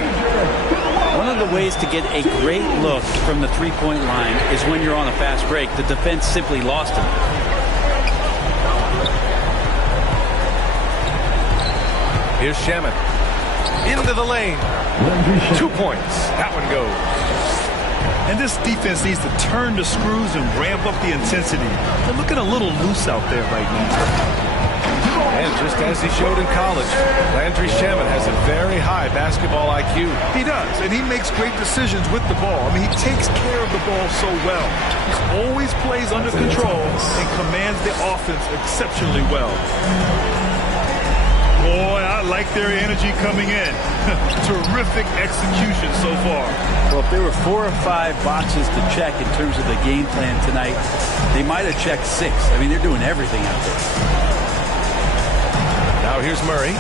One of the ways to get a great look from the three-point line is when you're on a fast break. The defense simply lost him. Here's Shaman. Into the lane. 2 points. That one goes. And this defense needs to turn the screws and ramp up the intensity. They're looking a little loose out there right now. And just as he showed in college, Landry Shaman has a very high basketball IQ. He does, and he makes great decisions with the ball. I mean, he takes care of the ball so well. He always plays under control and commands the offense exceptionally well. Boy, I like their energy coming in. Terrific execution so far. Well, if there were 4 or 5 boxes to check in terms of the game plan tonight, they might have checked 6. I mean, they're doing everything out there. Now here's Murray.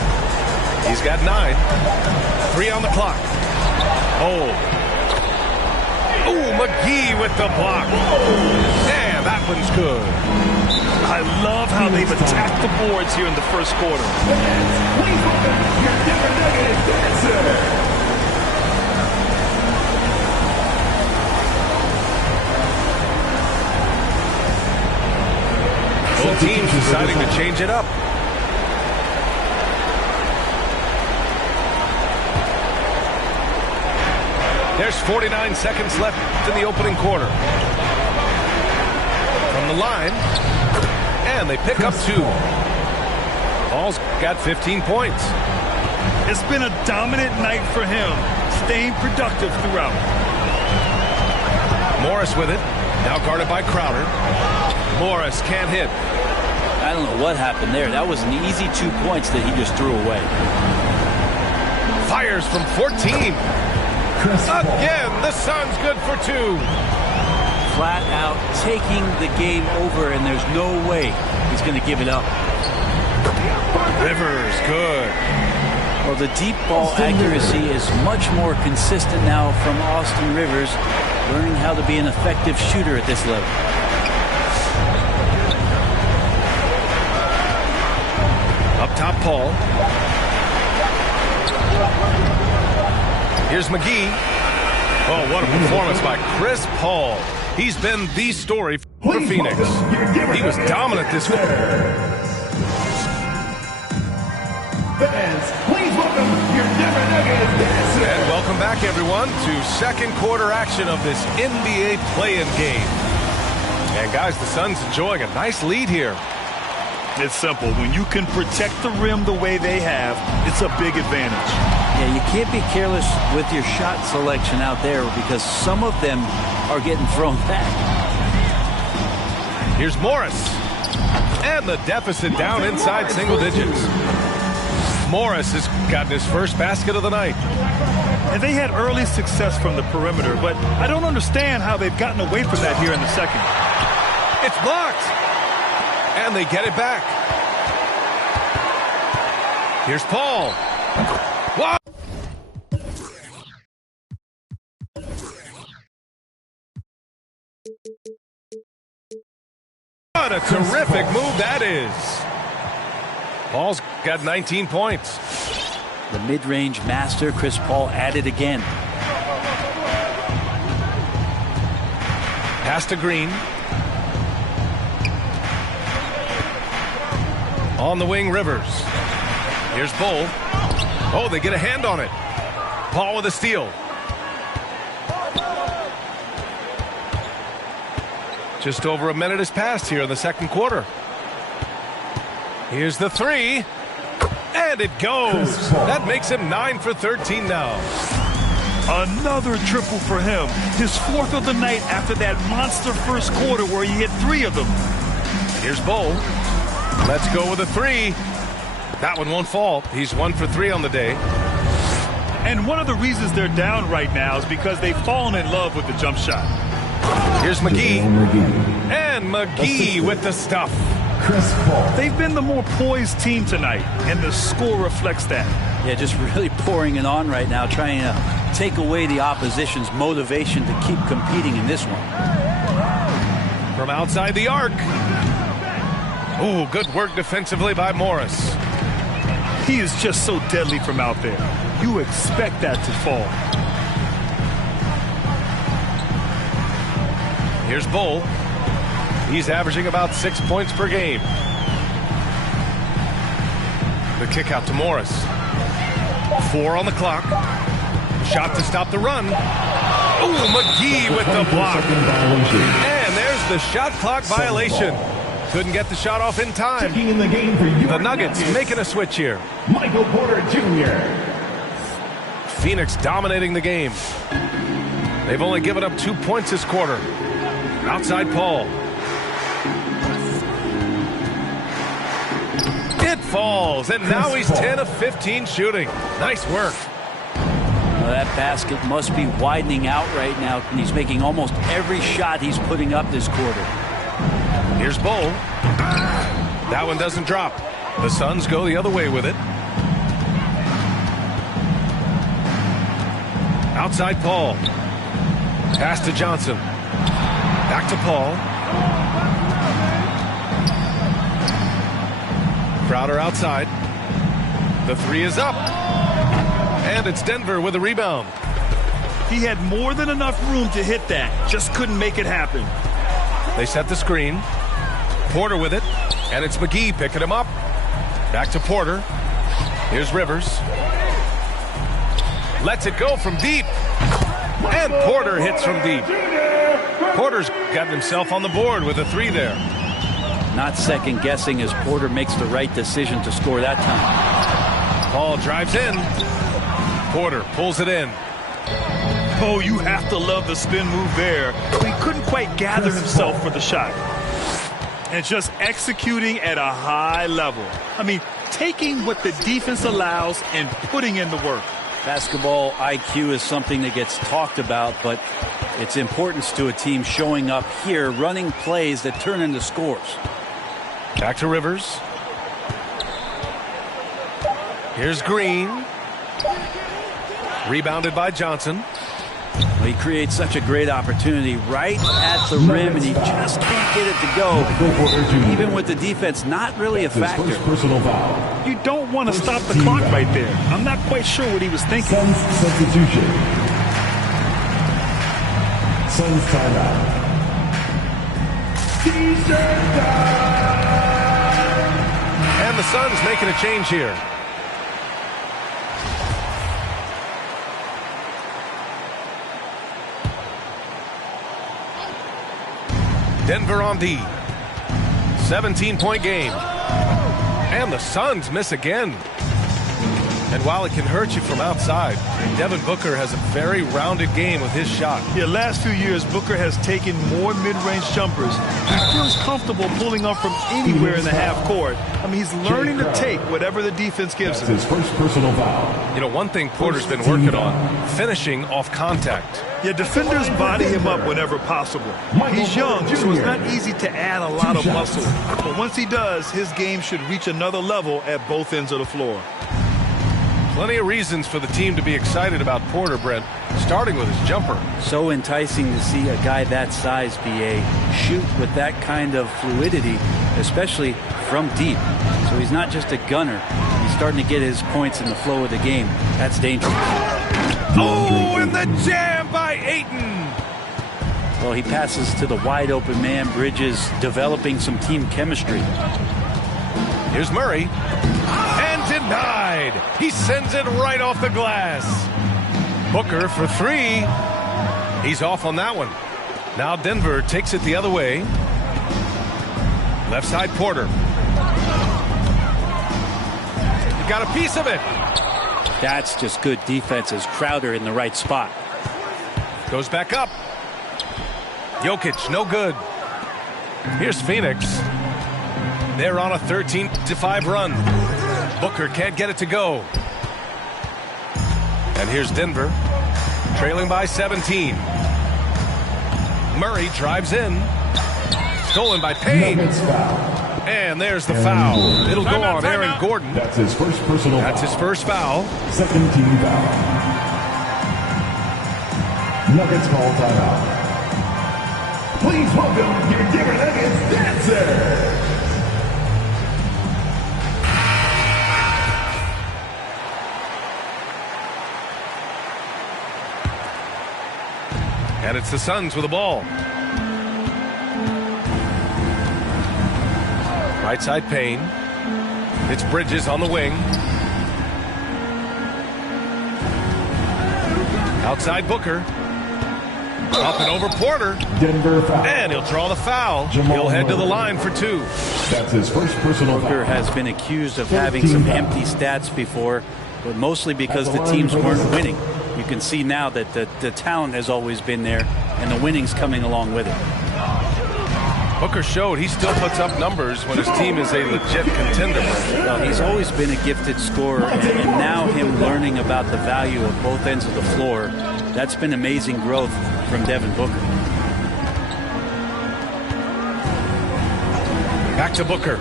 He's got 9. 3 on the clock. Oh. Ooh, McGee with the block. Yeah, that one's good. I love how they've attacked the boards here in the first quarter. Please welcome your Denver Nuggets dancer. Both teams deciding to change it up. There's 49 seconds left in the opening quarter. From the line, and they pick up 2. Paul's got 15 points. It's been a dominant night for him, staying productive throughout. Morris with it, now guarded by Crowder. Morris can't hit. I don't know what happened there. That was an easy 2 points that he just threw away. Fires from 14. Again, the Suns good for 2. Flat out taking the game over, and there's no way he's going to give it up. Rivers, good. Well, the deep ball accuracy is much more consistent now from Austin Rivers, learning how to be an effective shooter at this level. Up top, Paul. Here's McGee. Oh, what a performance by Chris Paul. He's been the story for Phoenix. He was dominant this quarter. Fans, please welcome your Denver Nuggets dancer. And welcome back, everyone, to second quarter action of this NBA play-in game. And guys, the Suns enjoying a nice lead here. It's simple. When you can protect the rim the way they have, it's a big advantage. Yeah, you can't be careless with your shot selection out there because some of them are getting thrown back. Here's Morris. And the deficit down inside single digits. Morris has gotten his first basket of the night. And they had early success from the perimeter, but I don't understand how they've gotten away from that here in the second. It's blocked. And they get it back. Here's Paul. Wow. What a terrific move that is. Paul's got 19 points. The mid-range master, Chris Paul, at it again. Pass to Green. On the wing, Rivers. Here's Bull. Oh, they get a hand on it. Paul with a steal. Just over a minute has passed here in the second quarter. Here's the 3. And it goes. That makes him 9 for 13 now. Another triple for him. His 4th of the night after that monster first quarter where he hit 3 of them. Here's Bull. Let's go with a 3. That one won't fall. He's 1 for 3 on the day. And one of the reasons they're down right now is because they've fallen in love with the jump shot. Here's McGee. And McGee with the stuff. Chris Paul. They've been the more poised team tonight, and the score reflects that. Yeah, just really pouring it on right now, trying to take away the opposition's motivation to keep competing in this one. From outside the arc. Ooh, good work defensively by Morris. He is just so deadly from out there. You expect that to fall. Here's Bull. He's averaging about 6 points per game. The kick out to Morris. 4 on the clock. Shot to stop the run. Ooh, McGee with the block. And there's the shot clock violation. Couldn't get the shot off in time. In the game for The Nuggets making a switch here. Michael Porter Jr. Phoenix dominating the game. They've only given up 2 points this quarter. Outside Paul. It falls, and now he's 10 of 15 shooting. Nice work. Well, that basket must be widening out right now, and he's making almost every shot he's putting up this quarter. Here's Bull. That one doesn't drop. The Suns go the other way with it. Outside Paul. Pass to Johnson. Back to Paul. Crowder outside. The three is up. And it's Denver with a rebound. He had more than enough room to hit that. Just couldn't make it happen. They set the screen. Porter with it. And it's McGee picking him up. Back to Porter. Here's Rivers. Lets it go from deep. And Porter hits from deep. Porter's gotten himself on the board with a three there. Not second guessing as Porter makes the right decision to score that time. Paul drives in. Porter pulls it in. Oh, you have to love the spin move there. He couldn't quite gather himself for the shot. And just executing at a high level. I mean, taking what the defense allows and putting in the work. Basketball IQ is something that gets talked about, but its importance to a team showing up here, running plays that turn into scores. Back to Rivers. Here's Green. Rebounded by Johnson. Well, he creates such a great opportunity right at the rim, and he just can't get it to go. Even with the defense not really a factor. You don't want to stop the clock right there. I'm not quite sure what he was thinking. Substitution. Suns timeout. And the Suns making a change here. Denver on D. 17-point game. And the Suns miss again. And while it can hurt you from outside, Devin Booker has a very rounded game with his shot. Yeah, last few years, Booker has taken more mid-range jumpers. He feels comfortable pulling up from anywhere in the half court. I mean, he's learning to take whatever the defense gives him. His first personal foul. You know, one thing Porter's been working on, finishing off contact. Yeah, defenders body him up whenever possible. He's young, so it's not easy to add a lot of muscle. But once he does, his game should reach another level at both ends of the floor. Plenty of reasons for the team to be excited about Porter, Brent, starting with his jumper. So enticing to see a guy that size, BA, shoot with that kind of fluidity, especially from deep. So he's not just a gunner. He's starting to get his points in the flow of the game. That's dangerous. Oh, and the jam by Ayton. Well, he passes to the wide open man. Bridges developing some team chemistry. Here's Murray. And denied. He sends it right off the glass. Booker for three. He's off on that one. Now Denver takes it the other way. Left side Porter. He got a piece of it. That's just good defense as Crowder in the right spot. Goes back up. Jokic, no good. Here's Phoenix. They're on a 13-5 run. Booker can't get it to go. And here's Denver, trailing by 17. Murray drives in. Stolen by Payne. And there's the foul. It'll go on Aaron Gordon. That's his first personal foul. That's his first foul. Second team foul. Nuggets call timeout. Please welcome your Denver Nuggets dancer. And it's the Suns with the ball. Right side Payne. It's Bridges on the wing. Outside Booker. Up and over Porter. Denver foul. And he'll draw the foul. He'll head to the line for two. That's his first personal foul. Booker has been accused of having some empty stats before, but mostly because the teams weren't winning. You can see now that the talent has always been there, and the winning's coming along with it. Booker showed he still puts up numbers when his team is a legit contender. Well, he's always been a gifted scorer, and now him learning about the value of both ends of the floor, that's been amazing growth from Devin Booker. Back to Booker.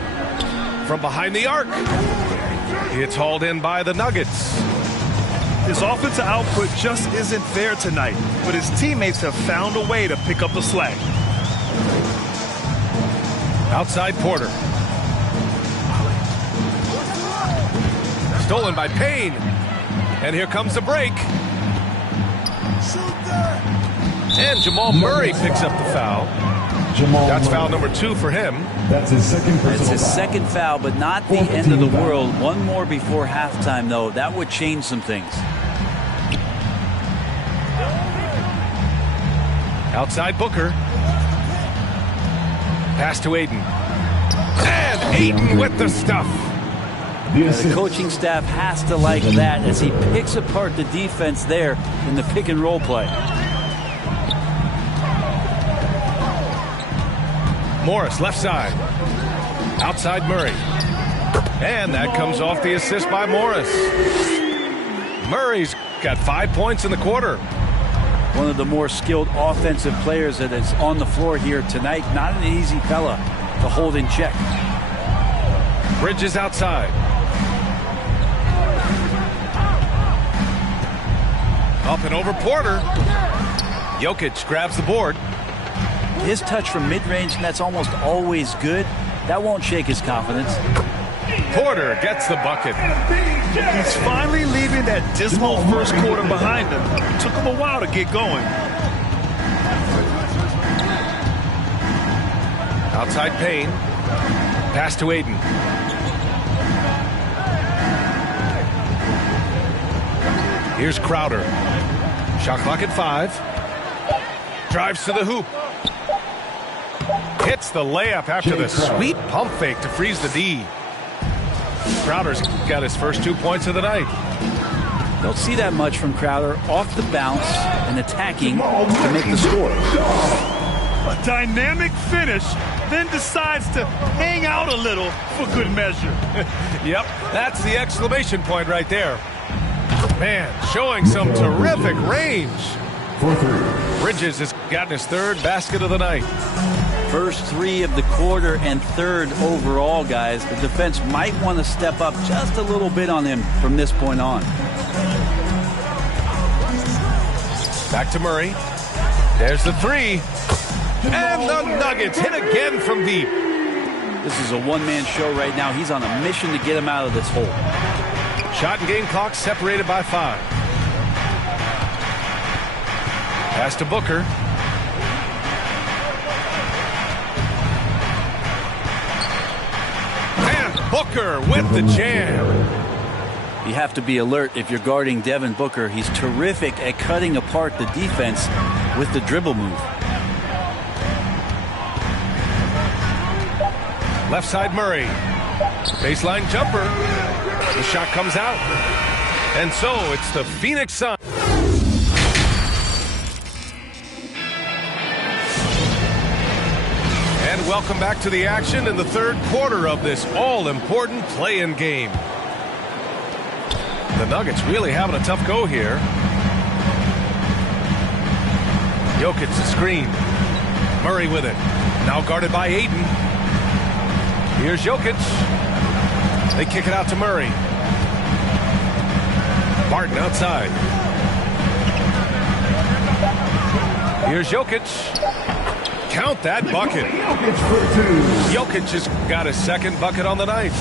From behind the arc. It's hauled in by the Nuggets. His offensive output just isn't there tonight, but his teammates have found a way to pick up the slack. Outside Porter. Stolen by Payne. And here comes the break. And Jamal Murray picks up the foul. That's foul number 2 for him. That's his second personal It's his second foul, but not the end of the world. One more before halftime, though. That would change some things. Outside Booker. Pass to Aiden. And Aiden with the stuff. The coaching staff has to like that as he picks apart the defense there in the pick and roll play. Morris, left side. Outside Murray. And that comes off the assist by Morris. Murray's got 5 points in the quarter. One of the more skilled offensive players that is on the floor here tonight. Not an easy fella to hold in check. Bridges outside. Up and over Porter. Jokic grabs the board. His touch from mid-range, and that's almost always good. That won't shake his confidence. Porter gets the bucket. He's finally leaving that dismal first quarter behind him. It took him a while to get going. Outside Payne. Pass to Aiden. Here's Crowder. Shot clock at 5. Drives to the hoop. Hits the layup after the sweet pump fake to freeze the D. Crowder's got his first 2 points of the night. Don't see that much from Crowder. Off the bounce and attacking to make the score. A dynamic finish, then decides to hang out a little for good measure. Yep, that's the exclamation point right there. Man, showing some terrific range. Bridges has gotten his 3rd basket of the night. First 3 of the quarter and 3rd overall, guys. The defense might want to step up just a little bit on him from this point on. Back to Murray. There's the 3. And the Nuggets hit again from deep. This is a one-man show right now. He's on a mission to get him out of this hole. Shot and game clock separated by 5. Pass to Booker. And Booker with the jam. You have to be alert if you're guarding Devin Booker. He's terrific at cutting apart the defense with the dribble move. Left side Murray. Baseline jumper. The shot comes out. And so it's the Phoenix Suns. And welcome back to the action in the 3rd quarter of this all-important play-in game. The Nuggets really having a tough go here. Jokic the screen. Murray with it. Now guarded by Aiden. Here's Jokic. They kick it out to Murray. Barton outside. Here's Jokic. Count that bucket. Jokic has got his 2nd bucket on the night.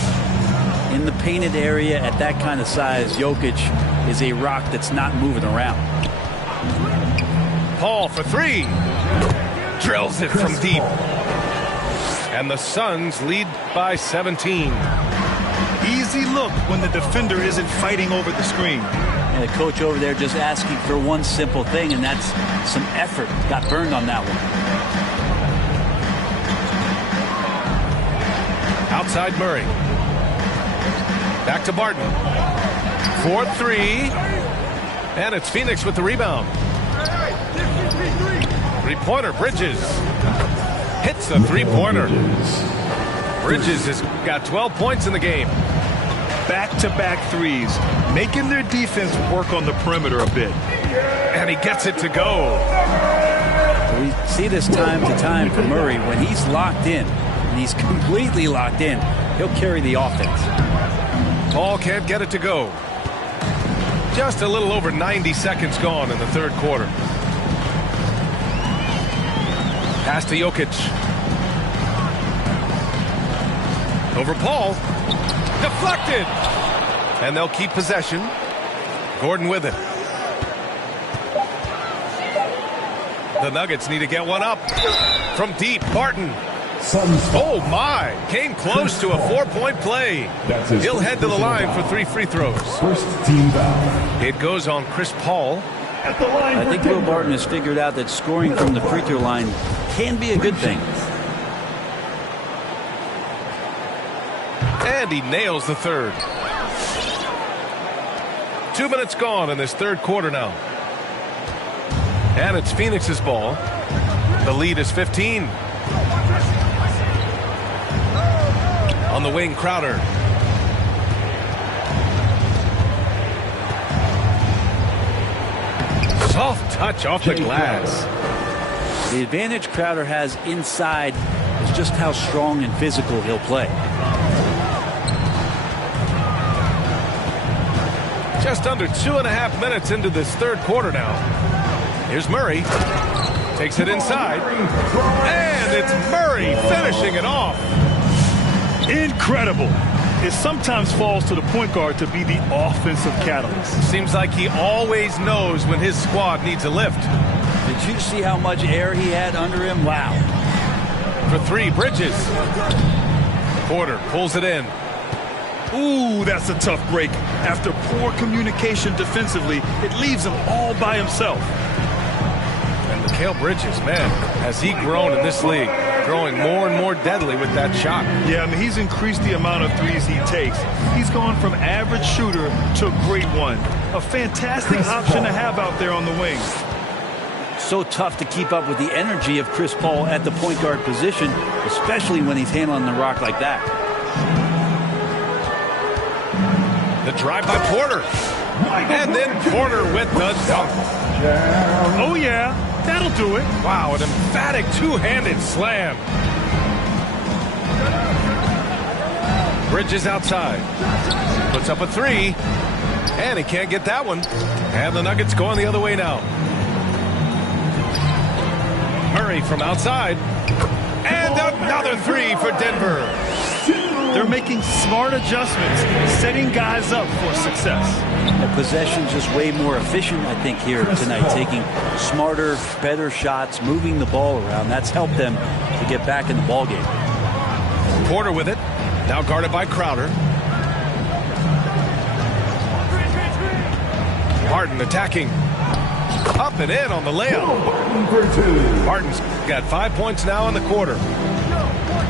In the painted area at that kind of size, Jokic is a rock that's not moving around. Paul for 3. Drills it from deep. And the Suns lead by 17. Easy look when the defender isn't fighting over the screen. And the coach over there just asking for one simple thing, and that's some effort. Got burned on that one. Outside Murray. Back to Barton. 4-3. And it's Phoenix with the rebound. 3-pointer, Bridges. hits the three-pointer. Bridges has got 12 points in the game. Back-to-back threes, making their defense work on the perimeter a bit. And he gets it to go. We see this time to time from Murray. When he's locked in, and he's completely locked in, he'll carry the offense. Paul can't get it to go. Just a little over 90 seconds gone in the third quarter. Pass to Jokic. Over Paul. Deflected. And they'll keep possession. Gordon with it. The Nuggets need to get one up. From deep, Barton. Oh, my. Came close to a 4-point play. He'll head to the line for 3 free throws. First team foul. It goes on Chris Paul. I think Will Barton has figured out that scoring from the free throw line can be a good thing. And he nails the third. 2 minutes gone in this third quarter now. And it's Phoenix's ball. The lead is 15. On the wing, Crowder. Soft touch off the glass. The advantage Crowder has inside is just how strong and physical he'll play. Just under 2.5 minutes into this third quarter now. Here's Murray. Takes it inside. And it's Murray finishing it off. Incredible. It sometimes falls to the point guard to be the offensive catalyst. Seems like he always knows when his squad needs a lift. Did you see how much air he had under him? Wow. For 3, Bridges. Porter pulls it in. Ooh, that's a tough break. After poor communication defensively, it leaves him all by himself. And Mikal Bridges, man, has he grown in this league? Growing more and more deadly with that shot. Yeah, I mean, he's increased the amount of threes he takes. He's gone from average shooter to a great one. A fantastic option to have out there on the wing. So tough to keep up with the energy of Chris Paul at the point guard position, especially when he's handling the rock like that. The drive by Porter. And then Porter with the dunk. Oh, yeah. That'll do it. Wow, an emphatic two-handed slam. Bridges outside. Puts up a 3. And he can't get that one. And the Nuggets going the other way now. Murray from outside. And another 3 for Denver. They're making smart adjustments, setting guys up for success. The possession's just way more efficient, I think, here tonight. Taking smarter, better shots, moving the ball around. That's helped them to get back in the ballgame. Porter with it. Now guarded by Crowder. Barton attacking. Up and in on the layup. Barton's got 5 points now in the quarter.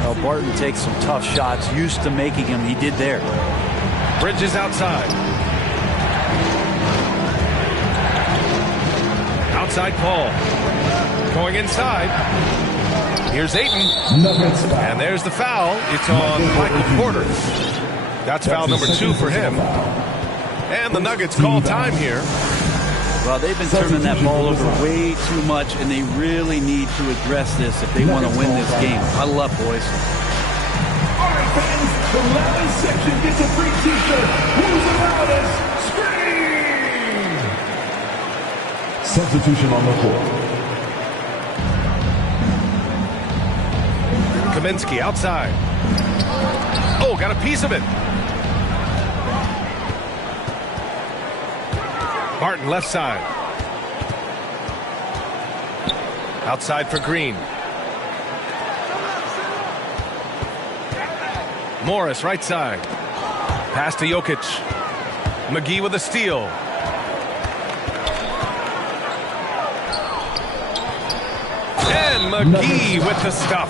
Well, Barton takes some tough shots, used to making them. He did there. Bridges outside. Outside Paul. Going inside. Here's Ayton. And there's the foul. It's on Michael Porter. That's foul number 2 for him. And the Nuggets call time here. Well, they've been turning that ball over way too much, and they really need to address this if they want to win this game. Huddle up, boys. All right, fans, the loudest section gets a free t-shirt. Who's the loudest? Scream! Substitution on the court. Kaminsky outside. Oh, got a piece of it. Barton left side. Outside for Green. Morris right side. Pass to Jokic. McGee with a steal. And McGee with the stuff.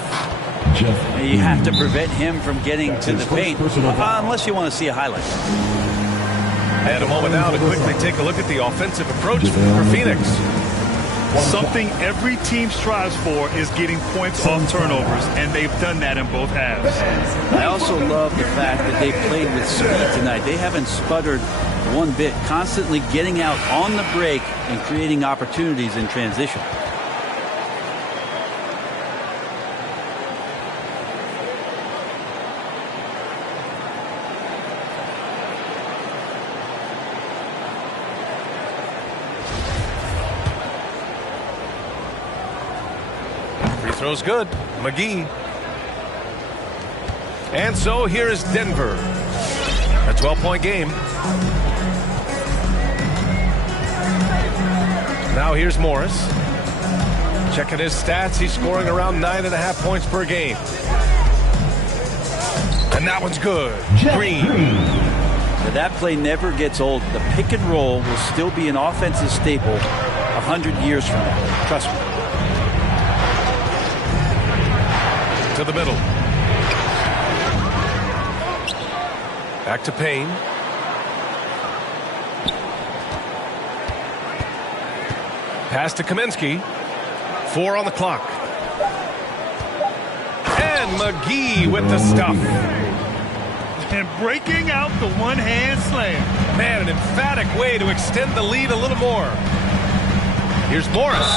You have to prevent him from getting to the paint, unless you want to see a highlight. And a moment now to quickly take a look at the offensive approach for Phoenix. Something every team strives for is getting points off turnovers, and they've done that in both halves. I also love the fact that they played with speed tonight. They haven't sputtered one bit, constantly getting out on the break and creating opportunities in transition. Throw's good. McGee. And so here is Denver. A 12-point game. Now here's Morris. Checking his stats. He's scoring around 9.5 points per game. And that one's good. Green. Now that play never gets old. The pick and roll will still be an offensive staple 100 years from now. Trust me. To the middle. Back to Payne. Pass to Kaminsky. 4 on the clock. And McGee with the stuff. And breaking out the one-hand slam. Man, an emphatic way to extend the lead a little more. Here's Morris.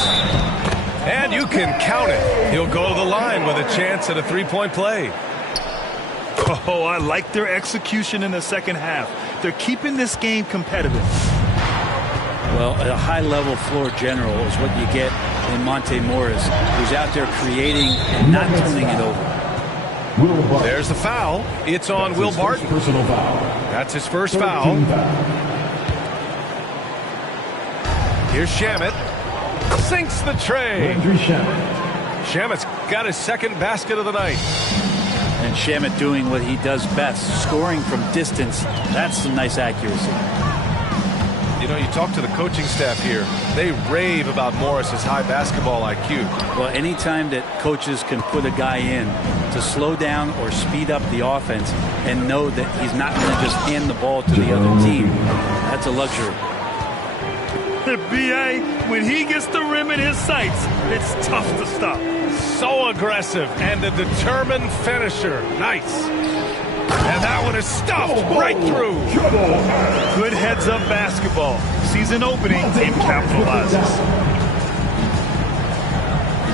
And you can count it. He'll go to the line with a chance at a three-point play. Oh, I like their execution in the second half. They're keeping this game competitive. Well, a high-level floor general is what you get in Monte Morris, who's out there creating and not turning it over. There's the foul. It's on Will Barton. Personal foul. That's his first foul. Here's Shamet. Sinks the tray. Shamet's got his second basket of the night. And Shamet doing what he does best, scoring from distance. That's some nice accuracy. You know, you talk to the coaching staff here. They rave about Morris's high basketball IQ. Well, anytime that coaches can put a guy in to slow down or speed up the offense and know that he's not going to just hand the ball to the other team, that's a luxury. The BA, when he gets the rim in his sights, it's tough to stop. So aggressive and a determined finisher. Nice. And that one is stuffed right through. Good heads-up basketball. Season opening and capitalizes.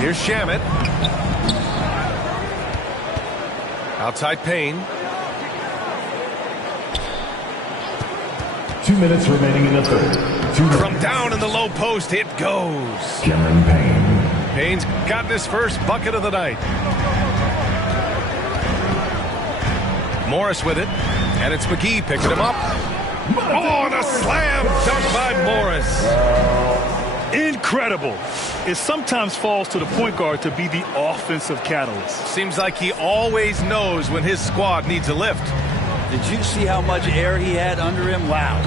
Here's Shamet. Outside Payne. 2 minutes remaining in the third. From down in the low post, it goes. Cameron Payne. Payne's gotten his first bucket of the night. Morris with it, and it's McGee picking him up. Oh, and a slam dunk by Morris. Incredible. It sometimes falls to the point guard to be the offensive catalyst. Seems like he always knows when his squad needs a lift. Did you see how much air he had under him? Wow.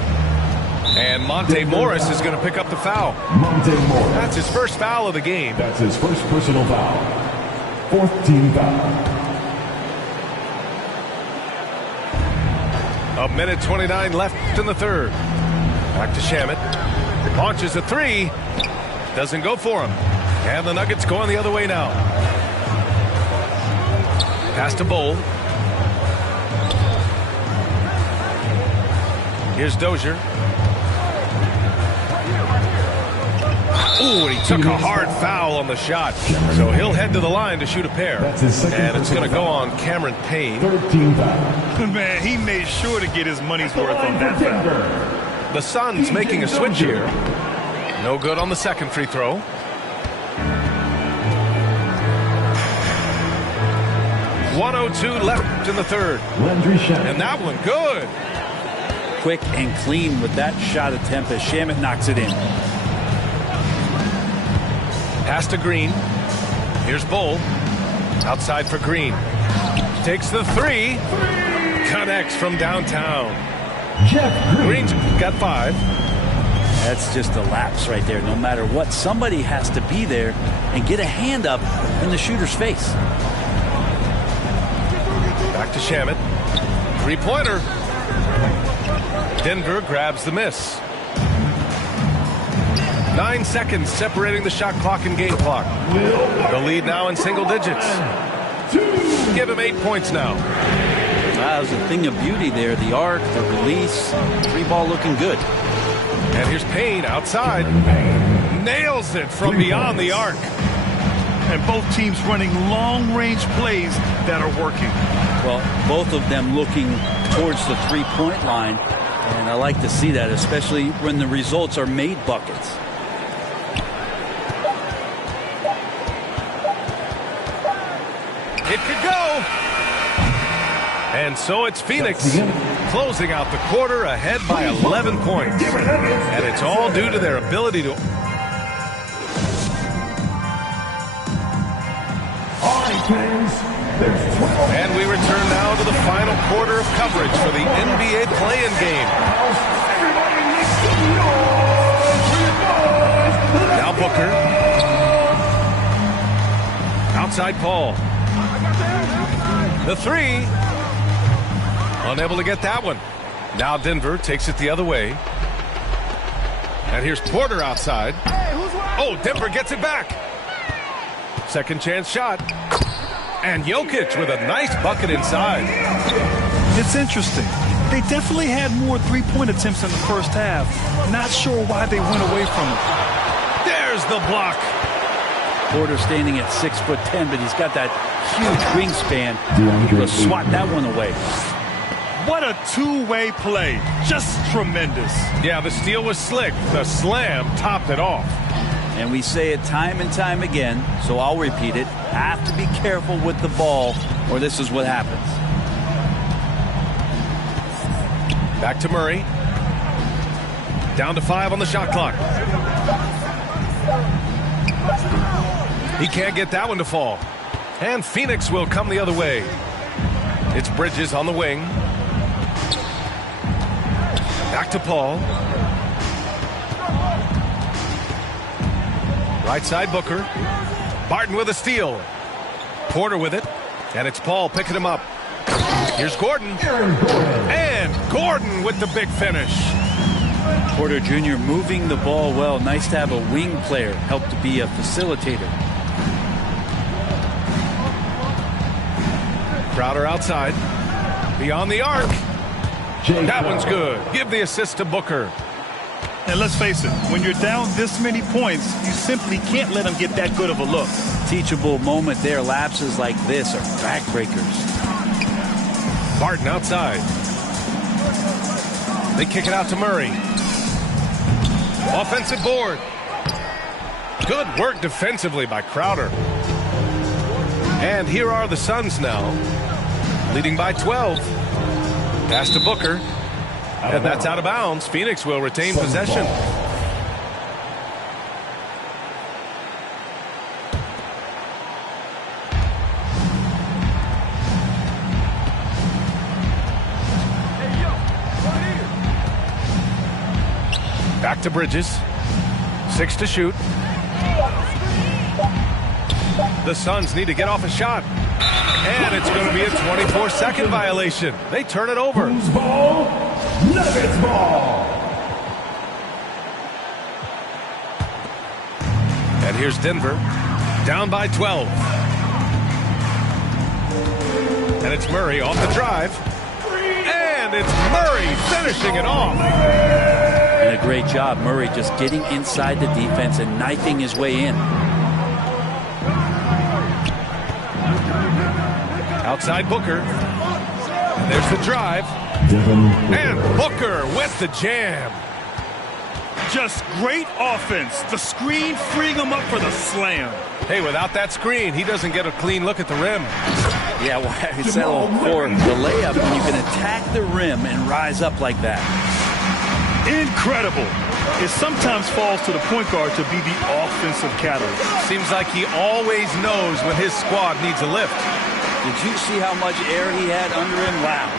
And Monte Morris is going to pick up the foul. Monte Morris. That's his first foul of the game. That's his first personal foul. Fourth team foul. A minute 29 left in the third. Back to Shamet. Launches a three. Doesn't go for him. And the Nuggets going the other way now. Pass to Bull. Here's Dozier. Ooh, and he took a hard foul on the shot. So he'll head to the line to shoot a pair. And it's going to go on Cameron Payne. 13 foul. Man, he made sure to get his money's worth on that foul. The Suns making a switch here. No good on the second free throw. .102 left in the third. And that one good. Quick and clean with that shot attempt as Shamet knocks it in. Pass to Green. Here's Bull. Outside for Green. Takes the three. Connects from downtown. Green's got 5. That's just a lapse right there. No matter what, somebody has to be there and get a hand up in the shooter's face. Back to Shamet. Three-pointer. Denver grabs the miss. 9 seconds separating the shot clock and game clock. The lead now in single digits. Give him 8 points now. That was a thing of beauty there. The arc, the release, 3-ball looking good. And here's Payne outside. Nails it from beyond the arc. And both teams running long-range plays that are working. Well, both of them looking towards the 3-point line. And I like to see that, especially when the results are made buckets. It could go. And so it's Phoenix closing out the quarter ahead by 11 points. And it's all due to their ability to... And we return now to the final quarter of coverage for the NBA play-in game. Now Booker. Outside Paul. The 3. Unable to get that one. Now Denver takes it the other way. And here's Porter outside. Oh, Denver gets it back. Second chance shot. And Jokic with a nice bucket inside. It's interesting. They definitely had more three-point attempts in the first half. Not sure why they went away from it. There's the block. Porter standing at 6'10", but he's got that huge wingspan. Able to swat that one away. What a two-way play. Just tremendous. Yeah, the steal was slick. The slam topped it off. And we say it time and time again, so I'll repeat it. Have to be careful with the ball, or this is what happens. Back to Murray. Down to 5 on the shot clock. He can't get that one to fall. And Phoenix will come the other way. It's Bridges on the wing. Back to Paul. Right side Booker. Barton with a steal. Porter with it. And it's Paul picking him up. Here's Gordon. And Gordon with the big finish. Porter Jr. moving the ball well. Nice to have a wing player help to be a facilitator. Crowder outside. Beyond the arc. That one's good. Give the assist to Booker. And let's face it, when you're down this many points, you simply can't let them get that good of a look. Teachable moment there. Lapses like this are backbreakers. Barton outside. They kick it out to Murray. Offensive board. Good work defensively by Crowder. And here are the Suns now, leading by 12. Pass to Booker. And that's out of bounds. Phoenix will retain possession. Back to Bridges. 6 to shoot. The Suns need to get off a shot. And it's going to be a 24-second violation. They turn it over. Who's ball? Nuggets ball. And here's Denver. Down by 12. And it's Murray off the drive. And it's Murray finishing it off. And a great job. Murray just getting inside the defense and knifing his way in. Outside Booker. And there's the drive. And Booker with the jam. Just great offense. The screen freeing him up for the slam. Hey, without that screen, he doesn't get a clean look at the rim. Yeah, why well, settle for the layup when you can attack the rim and rise up like that? Incredible. It sometimes falls to the point guard to be the offensive catalyst. Seems like he always knows when his squad needs a lift. Did you see how much air he had under him? Wow.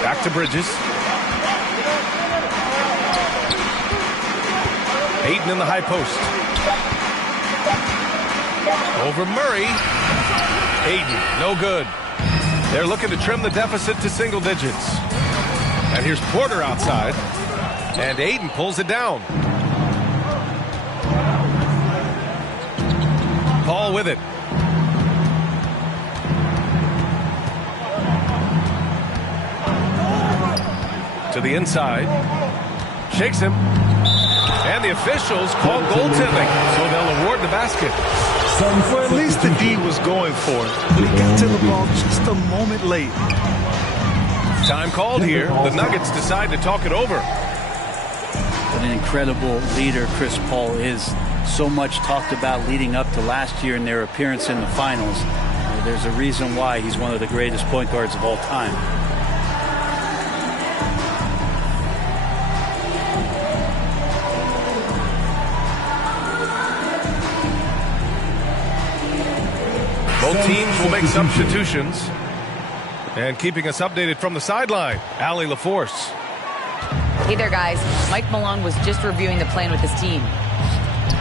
Back to Bridges. Ayton in the high post. Over Murray. Ayton, no good. They're looking to trim the deficit to single digits. And here's Porter outside. And Ayton pulls it down. Paul with it. To the inside. Shakes him. And the officials call goaltending, so they'll award the basket. Well, at least the D was going for it, but he got to the ball just a moment late. Time called here. The Nuggets decide to talk it over. What an incredible leader Chris Paul is. So much talked about leading up to last year in their appearance in the finals. There's a reason why he's one of the greatest point guards of all time. Both teams will make substitutions. And keeping us updated from the sideline, Allie LaForce. Hey there, guys. Mike Malone was just reviewing the plan with his team.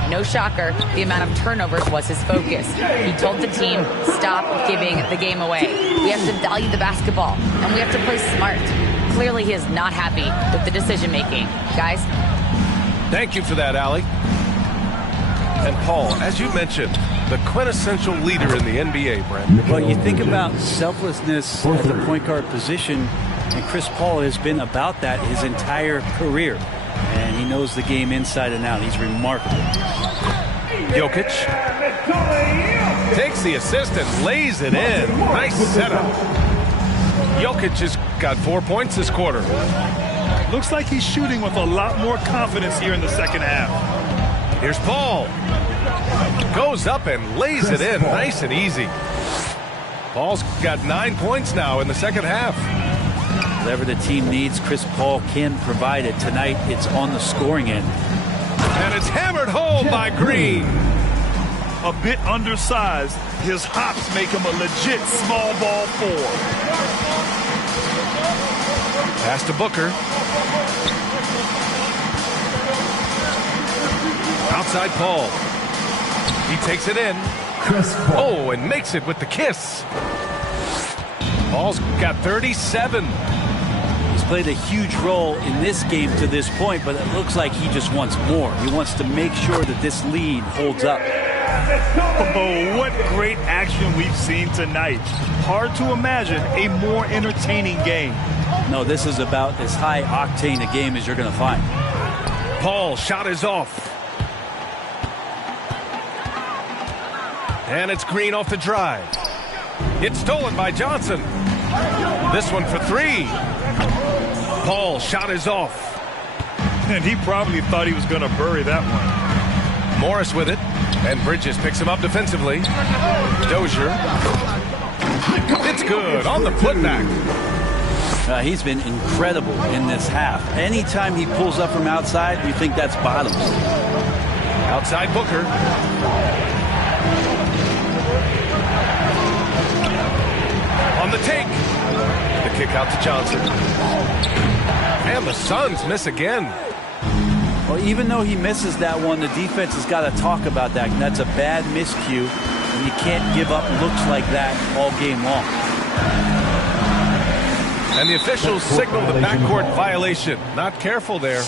No shocker, the amount of turnovers was his focus. He told the team, stop giving the game away. We have to value the basketball, and we have to play smart. Clearly, he is not happy with the decision-making. Guys? Thank you for that, Allie. And Paul, as you mentioned, the quintessential leader in the NBA, Brent. Well, you think about selflessness at the point guard position, and Chris Paul has been about that his entire career. And he knows the game inside and out. He's remarkable. Jokic takes the assist and lays it in. Nice setup. Jokic has got 4 points this quarter. Looks like he's shooting with a lot more confidence here in the second half. Here's Paul. Goes up and lays it in. Nice and easy. Paul's got 9 points now in the second half. Whatever the team needs, Chris Paul can provide it. Tonight, it's on the scoring end. And it's hammered home by Green. A bit undersized, his hops make him a legit small ball forward. Pass to Booker. Outside Paul. He takes it in. Oh, and makes it with the kiss. Paul's got 37. He's played a huge role in this game to this point, but it looks like he just wants more. He wants to make sure that this lead holds up. Oh, what great action we've seen tonight. Hard to imagine a more entertaining game. No, this is about as high octane a game as you're going to find. Paul shot is off. And it's Green off the drive. It's stolen by Johnson. This one for three. Paul shot is off. And he probably thought he was going to bury that one. Morris with it. And Bridges picks him up defensively. Dozier. It's good on the putback. He's been incredible in this half. Anytime he pulls up from outside, we think that's bottoms. Outside Booker. On the take. The kick out to Johnson. And the Suns miss again. Well, even though he misses that one, the defense has got to talk about that. That's a bad miscue, and you can't give up looks like that all game long. And the officials signal the backcourt violation. Not careful there.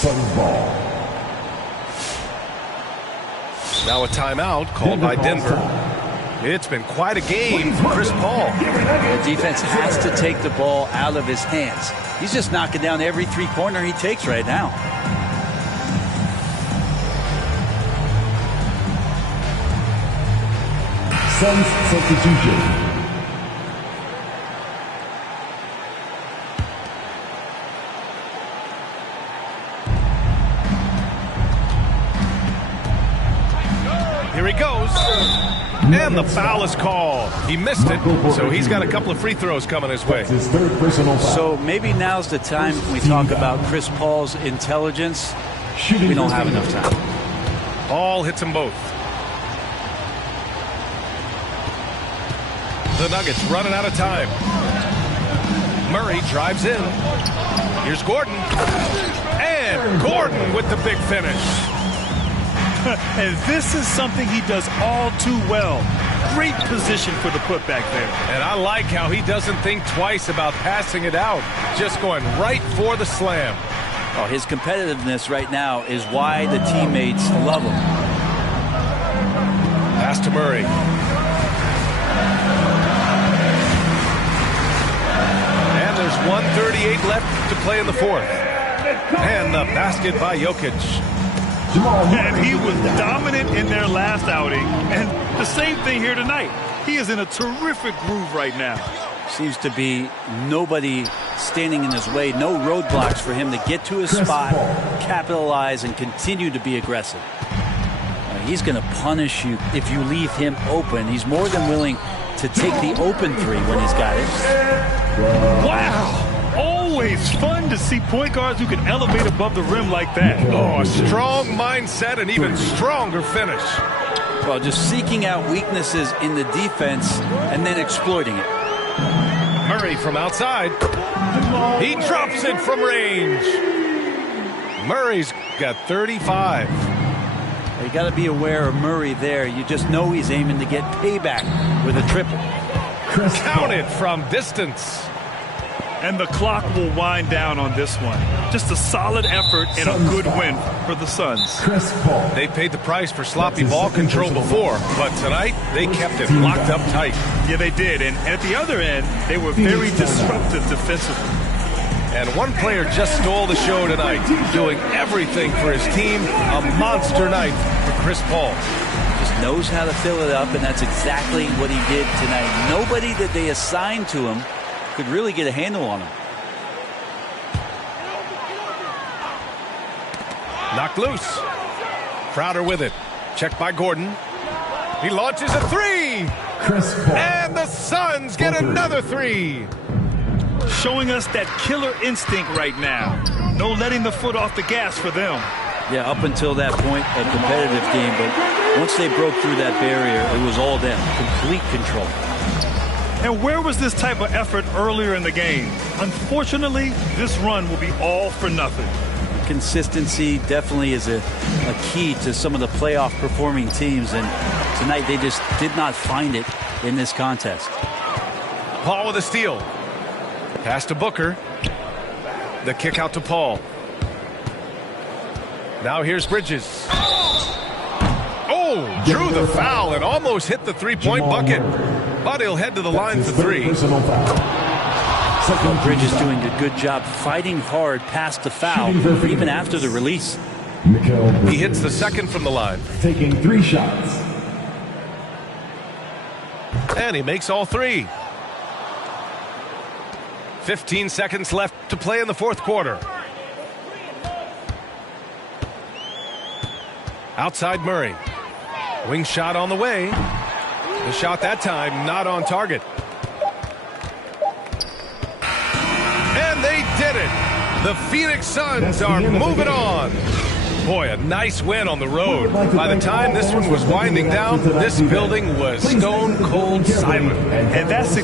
Now a timeout called by Denver. It's been quite a game for Chris Paul. The defense has to take the ball out of his hands. He's just knocking down every three-pointer he takes right now. Suns substitution. Here he goes. And the foul is called. He missed it, so he's got a couple of free throws coming his way. So maybe now's the time we talk about Chris Paul's intelligence. We don't have enough time. Paul hits them both. The Nuggets running out of time. Murray drives in. Here's Gordon. And Gordon with the big finish. And this is something he does all too well. Great position for the putback there. And I like how he doesn't think twice about passing it out. Just going right for the slam. Oh, his competitiveness right now is why the teammates love him. Pass to Murray. And there's 1:38 left to play in the fourth. And the basket by Jokic. And he was dominant in their last outing. And the same thing here tonight. He is in a terrific groove right now. Seems to be nobody standing in his way. No roadblocks for him to get to his spot, capitalize, and continue to be aggressive. He's going to punish you if you leave him open. He's more than willing to take the open three when he's got it. Wow! Always fun to see point guards who can elevate above the rim like that. Oh, a strong mindset and even stronger finish. Well, just seeking out weaknesses in the defense and then exploiting it. Murray from outside. He drops it from range. Murray's got 35. You got to be aware of Murray there. You just know he's aiming to get payback with a triple. Counted from distance. And the clock will wind down on this one. Just a solid effort and a good win for the Suns. They paid the price for sloppy ball control before, but tonight they kept it locked up tight. Yeah, they did. And at the other end, they were very disruptive defensively. And one player just stole the show tonight, doing everything for his team. A monster night for Chris Paul. Just knows how to fill it up, and that's exactly what he did tonight. Nobody that they assigned to him could really get a handle on him. Knocked loose. Crowder with it. Checked by Gordon. He launches a three. And the Suns get another three. Showing us that killer instinct right now. No letting the foot off the gas for them. Yeah, up until that point, a competitive game. But once they broke through that barrier, it was all them. Complete control. And where was this type of effort earlier in the game? Unfortunately, this run will be all for nothing. Consistency definitely is a key to some of the playoff performing teams, and tonight they just did not find it in this contest. Paul with a steal. Pass to Booker. The kick out to Paul. Now here's Bridges. Oh, drew the foul and almost hit the three-point bucket. But he'll head to the line for three. Bridges doing a good job fighting hard past the foul, even after the release. He hits the second from the line. Taking 3 shots. And he makes all 3. 15 seconds left to play in the fourth quarter. Outside Murray. Wing shot on the way. The shot that time not on target. And they did it. The Phoenix Suns are moving on. Boy, a nice win on the road. By the time this one was winding down, this building was stone cold silent. And that's